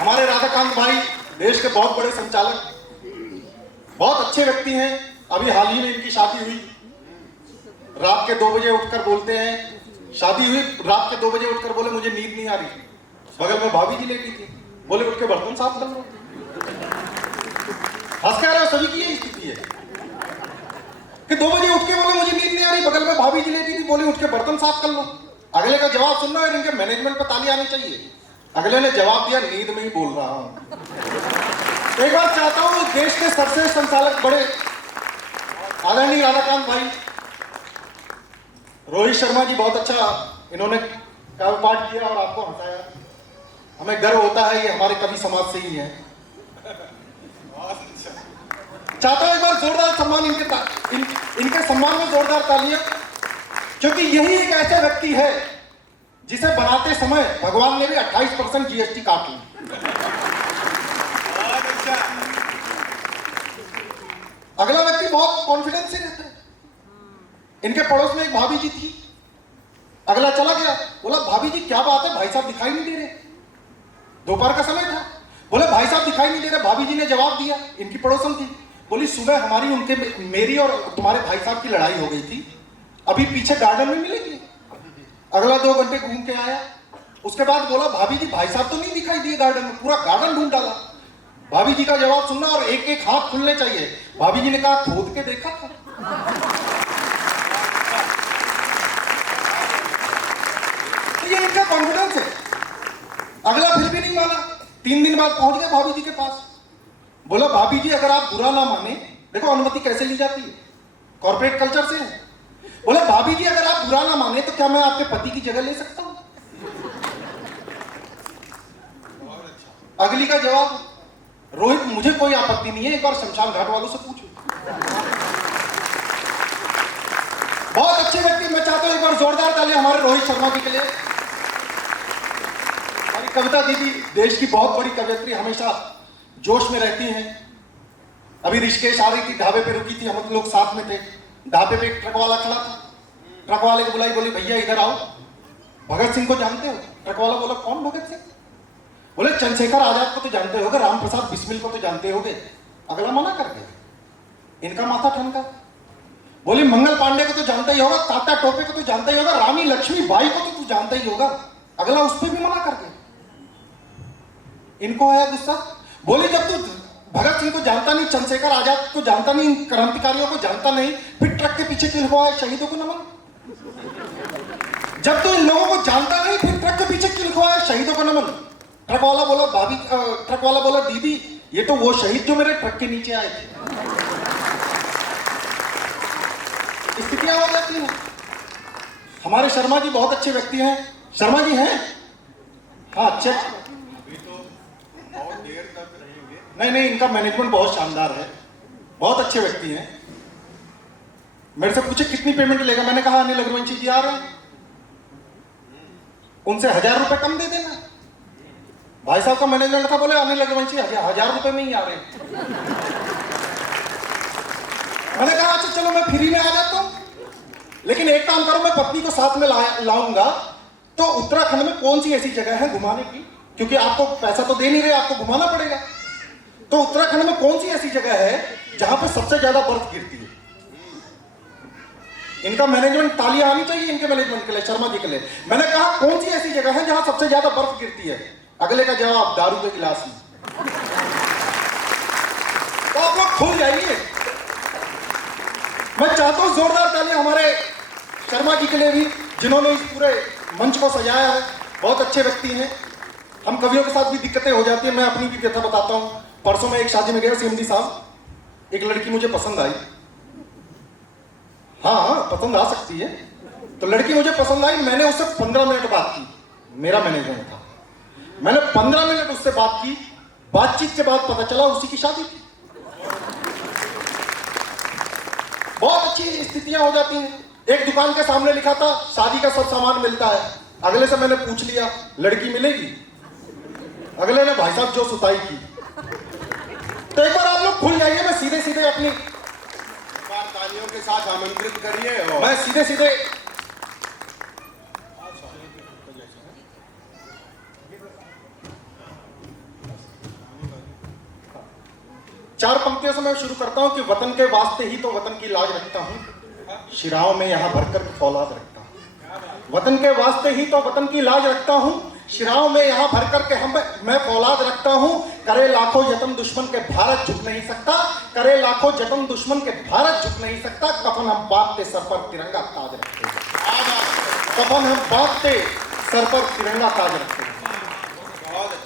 हमारे राधाकांत भाई देश के बहुत बड़े संचालक, बहुत अच्छे व्यक्ति हैं। अभी हाल ही में इनकी शादी हुई। रात के 2 बजे उठकर बोलते हैं, शादी हुई रात के 2 बजे उठकर बोले मुझे नींद नहीं आ रही। बगल में भाभी जी लेटी थी, बोले उठ के बर्तन साफ कर लो। हंस कह रहे हो, सभी की यही स्थिति है कि 2 बजे उठ के बोले मुझे नींद नहीं आ रही, बगल में भाभी जी लेटी थी, बोले उठ के बर्तन साफ कर लो। अगले का जवाब सुनना है, इनके मैनेजमेंट पर ताली आनी चाहिए। अगले ने जवाब दिया नींद में ही बोल रहा हूं। एक बार चाहता हूं देश के सर्वश्रेष्ठ संचालक बड़े आदरणीय राधाकांत भाई, रोहित शर्मा जी, बहुत अच्छा इन्होंने काव्य पाठ किया और आपको हंसाया। हमें गर्व होता है, ये हमारे कवि समाज से ही है। चाहता हूं एक बार जोरदार सम्मान इनके सम्मान में जोरदार तालियां, क्योंकि यही एक ऐसा व्यक्ति है जिसे बनाते समय भगवान ने भी 28% जीएसटी काट ली। अगला व्यक्ति बहुत कॉन्फिडेंस से रहता है। इनके पड़ोस में एक भाभी जी थी, अगला चला गया, बोला भाभी जी क्या बात है, भाई साहब दिखाई नहीं दे रहे। दोपहर का समय था, बोले भाई साहब दिखाई नहीं दे रहे। भाभी जी ने जवाब दिया, इनकी पड़ोसन थी, बोली सुबह हमारी उनके मेरी और तुम्हारे भाई साहब की लड़ाई हो गई थी, अभी पीछे गार्डन में मिलेगी। अगला 2 घंटे घूम के आया, उसके बाद बोला भाभी जी भाई साहब तो नहीं दिखाई दिए गार्डन में, पूरा गार्डन ढूंढ डाला। भाभी जी का जवाब सुनना और एक एक हाथ खुलने चाहिए। भाभी जी ने कहा खोद के देखा था। तो ये इनका कॉन्फिडेंस है। अगला फिर भी नहीं माना, 3 दिन बाद पहुंच गया भाभी जी के पास। बोला भाभी जी अगर आप बुरा ना माने, देखो अनुमति कैसे ली जाती है, कॉर्पोरेट कल्चर से है। बोला भाभी जी अगर आप बुरा ना माने तो क्या मैं आपके पति की जगह ले सकता हूं? अगली का जवाब, रोहित मुझे कोई आपत्ति नहीं है, एक बार शमशान घाट वालों से पूछो। बहुत अच्छे व्यक्ति, मैं चाहता हूं एक बार जोरदार ताली हमारे रोहित शर्मा जी के लिए। हमारी कविता दीदी देश की बहुत बड़ी कवयित्री, हमेशा जोश में रहती हैं। अभी ऋषिकेश आ रही थी, ढाबे पे रुकी थी, हम लोग साथ में थे। ढाबे पे एक ट्रक वाला खड़ा था, ट्रक वाले को बुलाई, बोली भैया इधर आओ, भगत सिंह को जानते हो? ट्रक वाला बोला कौन भगत सिंह? बोले चंद्रशेखर आजाद को तो जानते होगे, राम प्रसाद बिस्मिल को तो जानते होगे। अगला मना कर दिया, इनका माथा ठनका। बोली मंगल पांडे को तो जानता ही होगा, तात्या टोपे को तो जानता ही होगा, रानी लक्ष्मी बाई को तो तू जानता ही होगा। अगला उस पर भी मना कर दिया। इनको आया गुस्सा, बोली जब तू भगत सिंह को जानता नहीं, चंद्रशेखर आजाद को जानता नहीं, क्रांतिकारियों को जानता नहीं, फिर ट्रक के पीछे क्यों लिखवाया शहीदों को नमन? जब तू इन लोगों को जानता नहीं, फिर ट्रक के पीछे क्यों लिखवाया शहीदों को नमन? ट्रक वाला बोला ट्रक वाला बोला दीदी ये तो वो शहीद जो मेरे ट्रक के नीचे आए थे। स्थितियां हो जाती हैं। हमारे शर्मा जी बहुत अच्छे व्यक्ति हैं। शर्मा जी हैं? हाँ अच्छे। नहीं, इनका मैनेजमेंट बहुत शानदार है, बहुत अच्छे व्यक्ति हैं। मेरे से पूछे कितनी पेमेंट लेगा, मैंने कहा अनिल रघुवंशी जी आ रहे हैं, उनसे 1000 रुपए कम दे देना। भाई साहब का मैनेजमेंट था, बोले अनिल रघुवंशी 1000 रुपए में ही आ रहे हैं। मैंने कहा अच्छा चलो मैं फ्री में आ जाता हूं, लेकिन एक काम करो, मैं पत्नी को साथ में लाऊंगा। तो उत्तराखंड में कौन सी ऐसी जगह है घुमाने की, क्योंकि आपको पैसा तो दे नहीं रहे, आपको घुमाना पड़ेगा। तो उत्तराखंड में कौन सी ऐसी जगह है जहां पे सबसे ज्यादा बर्फ गिरती है? इनका मैनेजमेंट, तालियां आनी चाहिए इनके मैनेजमेंट के लिए, शर्मा जी के लिए। मैंने कहा कौन सी ऐसी जगह है जहां सबसे ज्यादा बर्फ गिरती है? अगले का जवाब दारू के गिलास में। तो आप लोग खुल जाइए। मैं चाहता हूं जोरदार तालियां हमारे शर्मा जी के लिए भी, जिन्होंने इस पूरे मंच को सजाया है। बहुत अच्छे व्यक्ति हैं। हम कवियों के साथ भी दिक्कतें हो जाती है, मैं अपनी भी व्यथा बताता हूं। परसों मैं एक शादी में गया, सीएमडी साहब, एक लड़की मुझे पसंद आई। हाँ पसंद आ सकती है। तो लड़की मुझे पसंद आई, मैंने उससे 15 मिनट बात की, मेरा मैनेजमेंट था। मैंने 15 मिनट उससे बात की, बातचीत के बाद पता चला उसी की शादी थी। बहुत अच्छी स्थितियां हो जाती हैं। एक दुकान के सामने लिखा था शादी का सब सामान मिलता है। अगले से मैंने पूछ लिया लड़की मिलेगी? अगले ने भाई साहब जो सुताई की। तो एक बार आप लोग खुल जाइए। मैं सीधे सीधे अपनी तालियों के साथ आमंत्रित करिए और मैं सीधे सीधे चार पंक्तियों से मैं शुरू करता हूं कि वतन के वास्ते ही तो वतन की लाज रखता हूं, शिराओं में यहां भरकर फौलाद रखता हूं। वतन के वास्ते ही तो वतन की लाज रखता हूं, शिराओं में यहां भरकर के मैं फौलाद रखता हूं। करे लाखों जतन दुश्मन के भारत झुक नहीं सकता, करे लाखों जतन दुश्मन के भारत झुक नहीं सकता। कफन हम बांधते सर पर तिरंगा ताज रखते हैं, कफन हम बांधते सर पर तिरंगा ताज रखते हैं।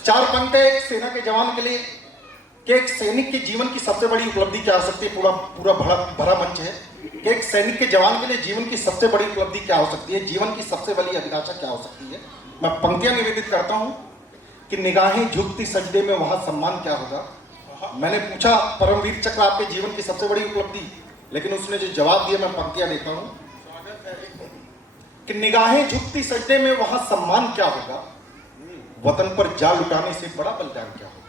चार पंक्ति एक सेना के जवान के लिए कि एक सैनिक के जीवन की सबसे बड़ी उपलब्धि क्या हो सकती है। पूरा भरा मंच है कि एक सैनिक के जवान के लिए जीवन की सबसे बड़ी उपलब्धि क्या हो सकती है, जीवन की सबसे बड़ी अभिलाषा क्या हो सकती है। मैं पंक्तियां निवेदित करता हूं कि निगाहें झुकती सजदे में वहां सम्मान क्या होगा। मैंने पूछा परमवीर चक्र आपके जीवन की सबसे बड़ी उपलब्धि, लेकिन उसने जो जवाब दिया मैं पंक्तियां देता हूं कि निगाहें झुकती सजदे में वहां सम्मान क्या होगा, वतन पर जान लुटाने से बड़ा बलिदान क्या होगा।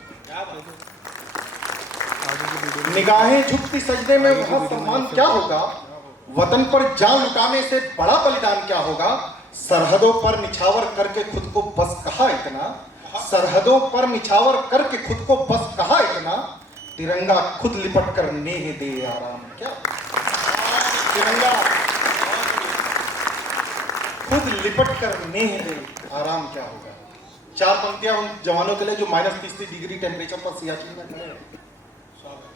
निगाहें झुकती सजदे में वहां सम्मान क्या होगा, वतन पर जान लुटाने से बड़ा बलिदान क्या होगा। सरहदों पर निछावर करके खुद को बस कहा इतना, सरहदों पर निछावर करके खुद को बस कहा इतना। तिरंगा खुद लिपट कर नेह दे आराम क्या, तिरंगा खुद लिपट कर नेह दे आराम क्या होगा। चार पंक्तियां उन जवानों के लिए जो -30 डिग्री टेम्परेचर पर सियाचिन में खड़े हैं।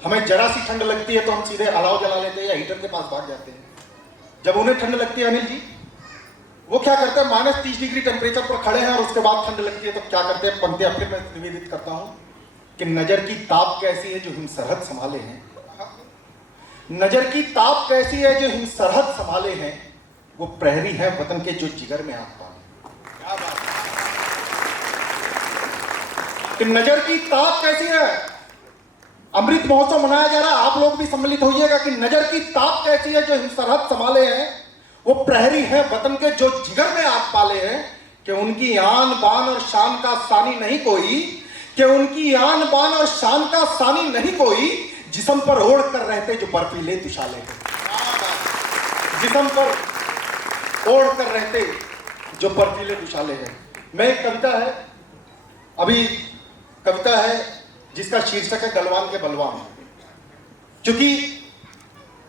हमें जरा सी ठंड लगती है तो हम सीधे अलाव जला लेते हैं या हीटर के पास भाग जाते हैं। जब उन्हें ठंड लगती है अनिल जी, वो क्या करते हैं, -30 डिग्री टेम्परेचर पर खड़े हैं और उसके बाद ठंड लगती है तो क्या करते हैं। पंक्तियां फिर मैं निवेदित करता हूं कि नजर की ताप कैसी है जो हिम सरहद संभाले हैं, नजर की ताप कैसी है जो हिम सरहद संभाले हैं, वो प्रहरी है वतन के जो जिगर में आग पाले। क्या बात है कि नजर की ताप कैसी है। अमृत महोत्सव मनाया जा रहा है, आप लोग भी सम्मिलित होइएगा कि नजर की ताप कैसी है जो हिम सरहद संभाले हैं, वो प्रहरी है वतन के जो जिगर में आग पाले हैं, कि उनकी आन बान और शान का सानी नहीं कोई, कि उनकी आन बान और शान का सानी नहीं कोई, जिस्म पर ओढ़ कर रहते जो बर्फीले दुशाले हैं। जिस्म पर ओढ़ कर रहते जो बर्फीले दुशाले हैं। मैं एक कविता है, अभी कविता है जिसका शीर्षक है गलवान के बलवान। क्योंकि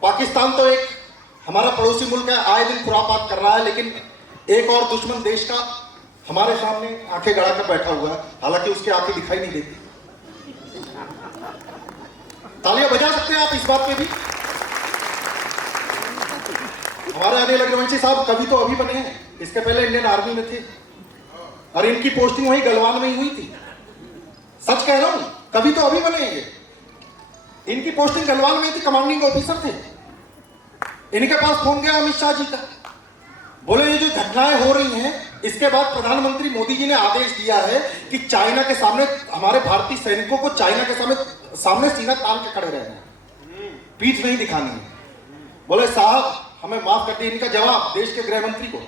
पाकिस्तान तो एक हमारा पड़ोसी मुल्क है, आए दिन खुरापात कर रहा है, लेकिन एक और दुश्मन देश का हमारे सामने आंखें गड़ा कर बैठा हुआ है, हालांकि उसकी आंखें दिखाई नहीं देती। तालियां बजा सकते हैं आप इस बात पे भी। हमारे अनिल अग्रवंशी साहब कवि तो अभी बने हैं, इसके पहले इंडियन आर्मी में थे और इनकी पोस्टिंग वही गलवान में ही हुई थी। सच कह रहा हूं, कवि तो अभी बने हैं, इनकी पोस्टिंग गलवान में थी, कमांडिंग ऑफिसर थे। इनके पास फोन गया अमित शाह जी का, बोले ये जो घटनाएं हो रही हैं, इसके बाद प्रधानमंत्री मोदी जी ने आदेश दिया है कि चाइना के सामने, हमारे भारतीय सैनिकों को चाइना के सामने सीना तान के खड़े रहना है, पीठ नहीं दिखानी है। बोले साहब हमें माफ कर दिए। इनका जवाब देश के गृह मंत्री को,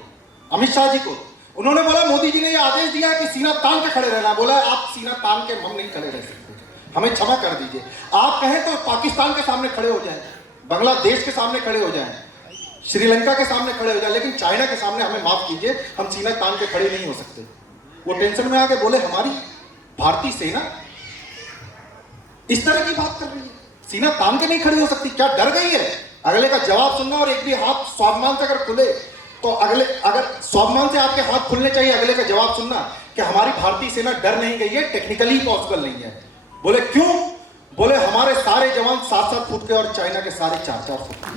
अमित शाह जी को, उन्होंने बोला मोदी जी ने यह आदेश दिया कि सीना तान के खड़े रहना। बोला आप सीना तान के हम नहीं खड़े रह सकते, हमें क्षमा कर दीजिए। आप कहें तो पाकिस्तान के सामने खड़े हो जाएं, बांग्लादेश के सामने खड़े हो जाएं, श्रीलंका के सामने खड़े हो जाए, लेकिन चाइना के सामने हमें माफ कीजिए, हम सीना तान के खड़े नहीं हो सकते। वो टेंशन में आके बोले हमारी भारतीय सेना इस तरह की बात कर रही है, सीना तान के नहीं खड़ी हो सकती, क्या डर गई है? अगले का जवाब सुनना, और एक भी हाथ स्वाभिमान से अगर खुले तो अगले, अगर स्वाभिमान से आपके हाथ खुलने चाहिए, अगले का जवाब सुनना कि हमारी भारतीय सेना डर नहीं गई है, टेक्निकली पॉसिबल नहीं है। बोले क्यों? बोले हमारे सारे जवान 7-7 फुट के और चाइना के सारे 4-4 फुट के।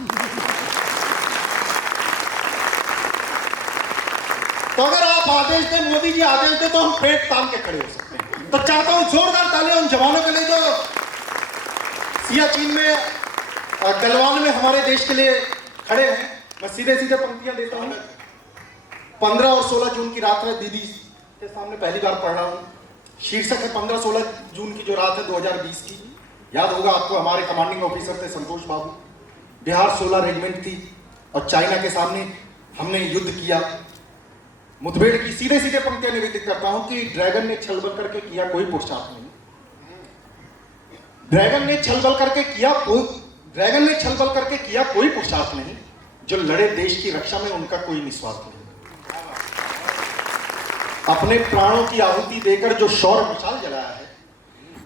तो अगर आप आदेश दें, मोदी जी आदेश दें, तो हम पेट तान के खड़े हो सकते हैं। तो चाहता हूं जोरदार तालियां उन जवानों के लिए जो सियाचिन में, गलवान में हमारे देश के लिए खड़े हैं। मैं सीधे सीधे पंक्तियां देता हूं। 15 और 16 जून की रात है, दीदी के सामने पहली बार पढ़ रहा हूं। शीर्षक है 15-16 जून की जो रात है 2020 की। याद होगा आपको, हमारे कमांडिंग ऑफिसर थे संतोष बाबू। बिहार 16 रेजिमेंट थी और चाइना के सामने हमने युद्ध किया, मुठभेड़ की। सीधे सीधे पंक्तियां निवेदित करता हूं कि ड्रैगन ने छलबल करके किया कोई पुरुषार्थ नहीं, ड्रैगन ने छलबल करके किया कोई पुरुषार्थ नहीं, जो लड़े देश की रक्षा में उनका कोई निस्वार्थ नहीं। अपने प्राणों की आहुति देकर जो शौर्य मशाल जलाया है,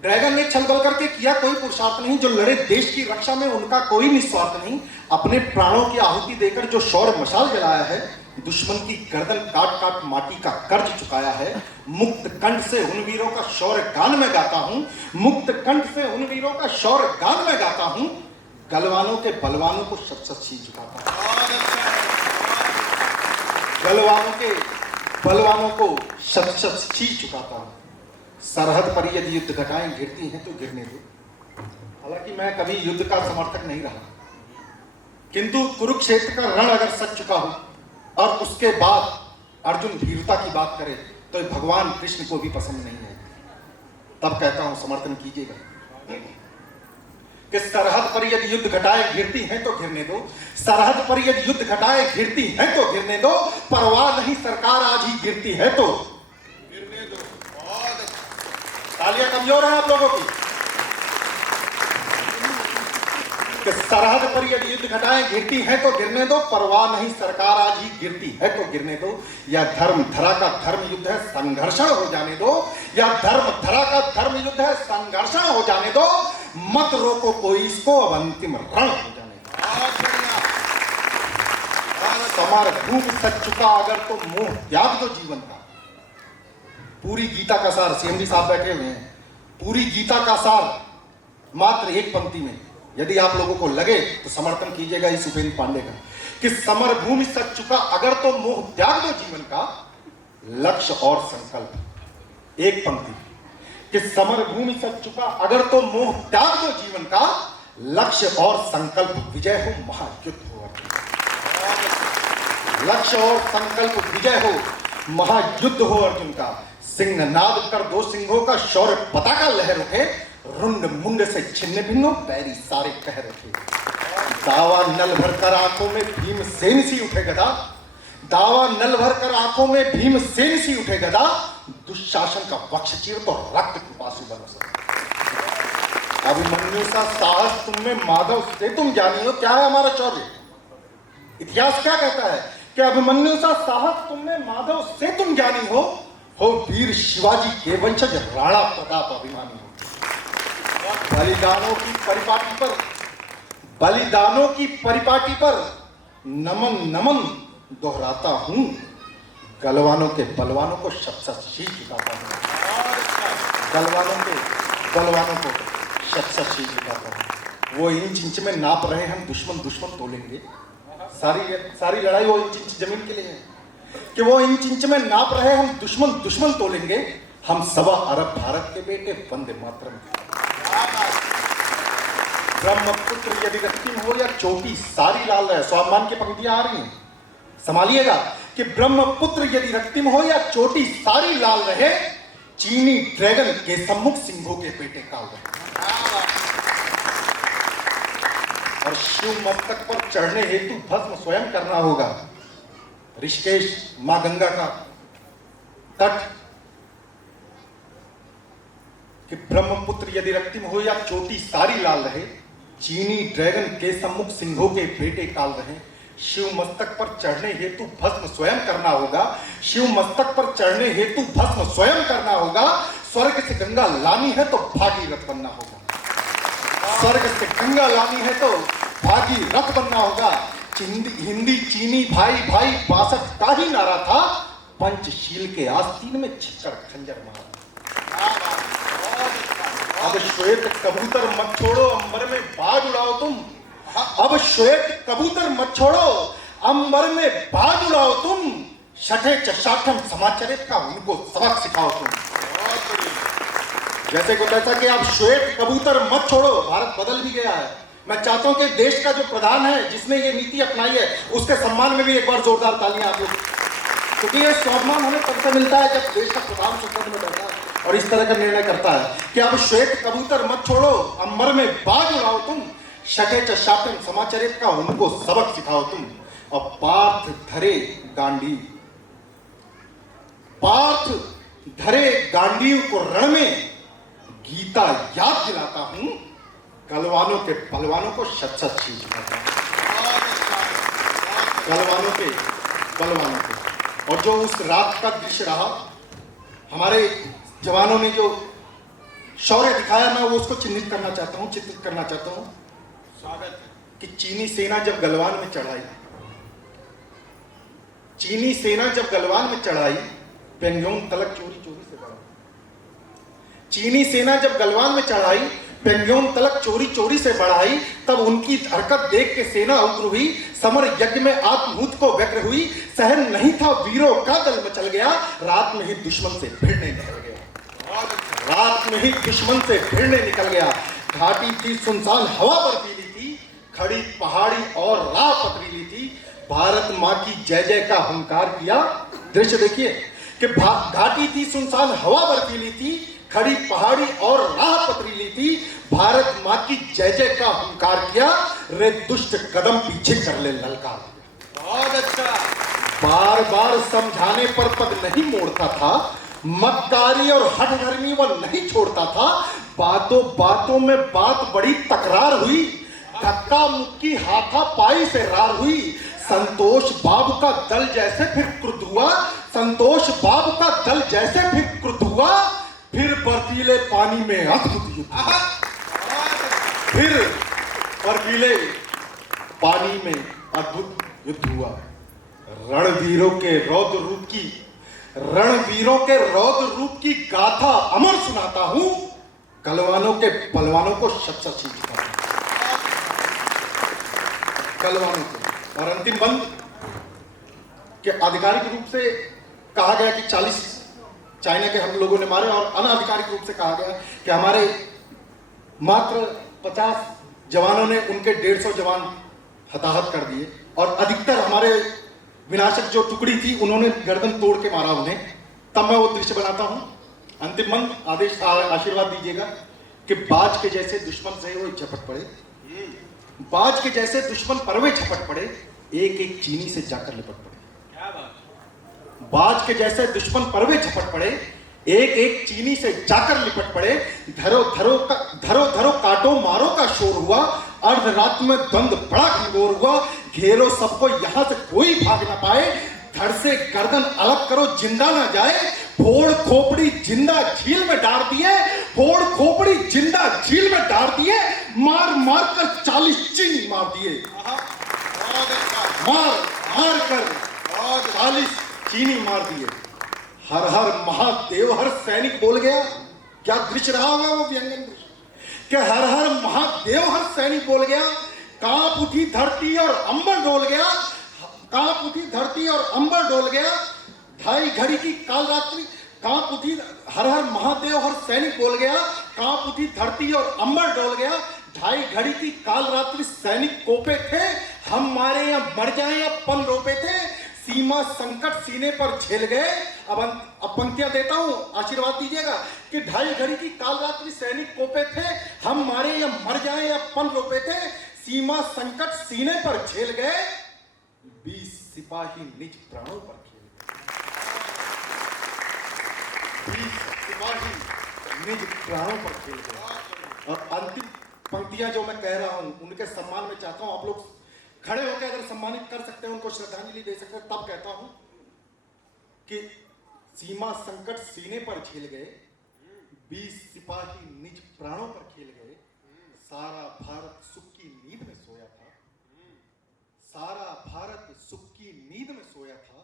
ड्रैगन ने छलबल करके किया कोई पुरुषार्थ नहीं, जो लड़े देश की रक्षा में उनका कोई निस्वार्थ नहीं। अपने प्राणों की आहुति देकर जो शौर्य मशाल जलाया है, दुश्मन की गर्दन काट काट माटी का कर्ज चुकाया है। मुक्त कंठ से उन वीरों का शौर्य गान में गाता हूं, मुक्त कंठ से उन वीरों का शौर्य गान में गाता हूं। गलवानों के बलवानों को शत-शत शीश झुकाता हूं, गलवानों के बलवानों को शत-शत शीश झुकाता हूं। सरहद पर यदि युद्ध घटाएं गिरती हैं तो गिरने दो। हालांकि मैं कभी युद्ध का समर्थक नहीं रहा, किंतु कुरुक्षेत्र का रण अगर सच चुका हो और उसके बाद अर्जुन वीरता की बात करे तो भगवान कृष्ण को भी पसंद नहीं है, तब कहता हूं समर्थन कीजिएगा कि सरहद पर यदि युद्ध घटाए गिरती हैं तो गिरने दो, सरहद पर यदि युद्ध घटाए गिरती हैं तो गिरने दो, परवाह नहीं सरकार आज ही गिरती है तो गिरने दो। तालियां कमजोर है आप लोगों की। कि सरहद पर यदि युद्ध घटाएं गिरती है तो गिरने दो, परवाह नहीं सरकार आज ही गिरती है तो गिरने दो। या धर्म धरा का धर्म युद्ध है संघर्षण हो जाने दो, या धर्म धरा का धर्म युद्ध है संघर्षण हो जाने दो। मत रोको कोई इसको, अब अंतिम रण हो जाने दो। समर भूख सच चुका अगर तो मोह त्याग दो जीवन का। पूरी गीता का सार, सीएमडी साहब बैठे हुए हैं, पूरी गीता का सार मात्र एक पंक्ति में, यदि आप लोगों को लगे तो समर्थन कीजिएगा इस उपेंद्र पांडे का, कि समर भूमि सच चुका अगर तो मोह त्याग दो जीवन का, लक्ष्य और संकल्प। एक पंक्ति कि समर भूमि सच चुका अगर तो मोह त्याग दो जीवन का, लक्ष्य और संकल्प विजय हो महायुद्ध हो। लक्ष्य और संकल्प विजय हो महायुद्ध हो अर्जुन का। सिंह नाद कर दो सिंहों का, शौर्य पताका लहर उठे, रुंड मुंड से छिन्न भिन्नो बैरी सारे कह रखे। दावा नल भर कर आंखों में भीमसेन सी उठे गदा, दावा नल भर कर आंखों में भीमसेन सी उठे गदा, दुशासन का वक्ष चीर तो रक्त पिपासु बरसा। अभिमन्यु सा साहस तुम में माधव से तुम जानी हो, क्या है हमारा शौर्य? इतिहास क्या कहता है कि अभिमन्यु सा साहस तुमने माधव से तुम जानी हो वीर शिवाजी के वंशज राणा प्रताप अभिमानी हो। बलिदानों की परिपाटी पर, बलिदानों की परिपाटी पर नमन नमन दोहराता हूं, गलवानों के बलवानों को शत शत शीश झुकाता हूं, बलवानों को शत शत शीश झुकाता हूं। वो इंच इंच में नाप रहे हम, दुश्मन दुश्मन तोलेंगे। सारी लड़ाई वो इंच इंच जमीन के लिए है कि वो इंच इंच में नाप रहे हम, दुश्मन दुश्मन तोलेंगे। हम 1.25 अरब भारत के बेटे, वंदे मातरम। ब्रह्मपुत्र यदि रक्तिम हो या चोटी सारी लाल रहे, स्वाभिमान की पंक्तियां आ रही हैं, संभालिएगा कि ब्रह्मपुत्र यदि रक्तिम हो या चोटी सारी लाल रहे, चीनी ड्रैगन के सम्मुख सिंहों के पेटे काल रहे। और शिव मस्तक पर चढ़ने हेतु भस्म स्वयं करना होगा। ऋषिकेश मां गंगा का तट कि ब्रह्मपुत्र यदि रक्तिम हो या चोटी सारी लाल रहे, चीनी ड्रैगन के सम्मुख सिंहों के पेटे काल रहे। शिव मस्तक पर चढ़ने हेतु भस्म स्वयं करना होगा, शिव मस्तक पर चढ़ने हेतु भस्म स्वयं करना होगा। स्वर्ग से गंगा लानी है तो भागीरथ बनना होगा, स्वर्ग से गंगा लानी है तो भागीरथ बनना होगा। हिंदी चीनी भाई भाई 62 का ही नारा था, पंचशील के आस्तीन में छिक्कर खंजर मारा। अब श्वेत कबूतर मत छोड़ो, अंबर में बाज उड़ाओ तुम। अब श्वेत कबूतर मत छोड़ो, अंबर में बाज उड़ाओ तुम। छठे चशाठम समाचरित का उनको सबक सिखाओ तुम। जैसे को तैसा कि अब श्वेत कबूतर मत छोड़ो, भारत बदल भी गया है। मैं चाहता हूं कि देश का जो प्रधान है जिसने ये नीति अपनाई है, उसके सम्मान में भी एक बार जोरदार तालियां आप लोग, क्योंकि ये स्वाभिमान हमें तब से मिलता है जब देश का प्रधान संसद में बैठा है और इस तरह का निर्णय करता है कि अब श्वेत कबूतर मत छोड़ो, अंबर में बाज उड़ाओ तुम। शठे चशाटन समाचरित का उनको सबक सिखाओ तुम। और पार्थ धरे गांडी, पार्थ धरे गांडीव को रण में गीता याद दिलाता हूं, गलवानों के बलवानों को शत शत शीश झुकाता हूं। गलवानों के बलवानों को। और जो उस रात का दृश्य रहा, हमारे जवानों ने जो शौर्य दिखाया, मैं वो उसको चिन्हित करना चाहता हूं, चित्रित करना चाहता हूं। स्वागत कि चीनी सेना जब गलवान में चढ़ाई, चीनी सेना जब गलवान में चढ़ाई, पेंगोंग तलक चोरी चोरी से बढ़ा। चीनी सेना जब गलवान में चढ़ाई, पेंगोंग तलक चोरी चोरी से बढ़ाई, तब उनकी हरकत देख के सेना उग्र हुई, समर यज्ञ में आत्मभूत को व्यग्र हुई। सहन नहीं था वीरों का दल मचल गया, रात में ही दुश्मन से भिड़ने निकल गया, रात में ही दुश्मन से भिड़ने निकल गया। घाटी थी सुनसान, हवा बर्फीली थी, खड़ी पहाड़ी और राह पथरीली थी। भारत माँ की जय जय का हुंकार किया। दृश्य देखिए कि घाटी थी सुनसान, हवा बर्फीली थी, खड़ी पहाड़ी और राह पथरीली थी। भारत माँ की जय जय का हुंकार किया, रे दुष्ट कदम पीछे कर ले ललकार। बहुत अच्छा। बार बार समझाने पर पद नहीं मोड़ता था, मक्कारी और हठधर्मी वह नहीं छोड़ता था। बातों बातों में बात बड़ी तकरार हुई, धक्का मुक्की हाथापाई से रार हुई। संतोष बाबू का दल जैसे फिर क्रुद्ध हुआ, संतोष बाबू का दल जैसे फिर क्रुद्ध हुआ। फिर बर्फीले पानी में अद्भुत युद्ध, फिर बर्फीले पानी में अद्भुत युद्ध हुआ। रणवीरों के रौद्र रूप की, रणवीरों के रौद्र रूप की गाथा अमर सुनाता हूं, कलवानों के बलवानों को शत शत सीखता हूं, कलवानों को। और अंतिम बंद के आधिकारिक रूप से कहा गया कि 40 चाइना के हम लोगों ने मारे, और अनाधिकारिक रूप से कहा गया कि हमारे मात्र 50 जवानों ने उनके 150 जवान हताहत कर दिए, और अधिकतर हमारे विनाशक जो टुकड़ी थी उन्होंने गर्दन तोड़ के मारा उन्हें। तब मैं वो दृश्य बनाता हूं। अंतिम मंद आदेश आशीर्वाद दीजिएगा कि बाज के जैसे दुश्मन से वो झपट पड़े, बाज के जैसे दुश्मन पर वे झपट पड़े, एक एक चीनी से जाकर लिपट पड़े। बाज के जैसे दुश्मन पर वे झपट पड़े, एक एक चीनी से जाकर लिपट पड़े। धरो धरो काटो मारो का शोर हुआ, अर्धरात में द्वंद बड़ा घनघोर हुआ। घेरो सबको यहां से कोई भाग ना पाए, धड़ से गर्दन अलग करो जिंदा ना जाए। फोड़ खोपड़ी जिंदा झील में डाल दिए, फोड़ खोपड़ी जिंदा झील में डाल दिए, मार मार कर 40 चीनी मार दिए, मार मार कर 40 चीनी मार दिए। हर हर महादेव हर सैनिक बोल गया। क्या दृश्य रहा होगा वो व्यंजन दृश्य, कि हर हर महादेव हर सैनिक बोल गया। कांप उठी धरती और अंबर डोल गया, कांप उठी धरती और अंबर डोल गया। ढाई घड़ी की काल रात्रि कांप उठी, हर हर महादेव हर सैनिक बोल गया। कांप उठी धरती और अंबर डोल गया। ढाई घड़ी की काल रात्रि सैनिक कोपे थे, हम मारे या मर जाए या पन रोपे थे। सीमा संकट सीने पर झेल गए। अब पंक्तियां देता हूं, आशीर्वाद दीजिएगा कि ढाई घड़ी की काल रात्रि सैनिक कोपे थे, हम मारे या मर जाए या पन रोपे थे। सीमा संकट सीने पर झेल गए, 20 सिपाही निज प्राणों पर खेल गए, 20 सिपाही निज प्राणों पर खेल गए। और अंतिम पंक्तियां जो मैं कह रहा हूं उनके सम्मान में चाहता हूं आप लोग खड़े होकर अगर सम्मानित कर सकते हैं, उनको श्रद्धांजलि दे सकते हैं, तब कहता हूं कि सीमा संकट सीने पर झेल गए, 20 सिपाही निज प्राणों पर खेल गए। सारा भारत सुख की नींद में सोया था, सारा भारत सुख की नींद में सोया था।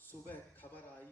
सुबह खबर आई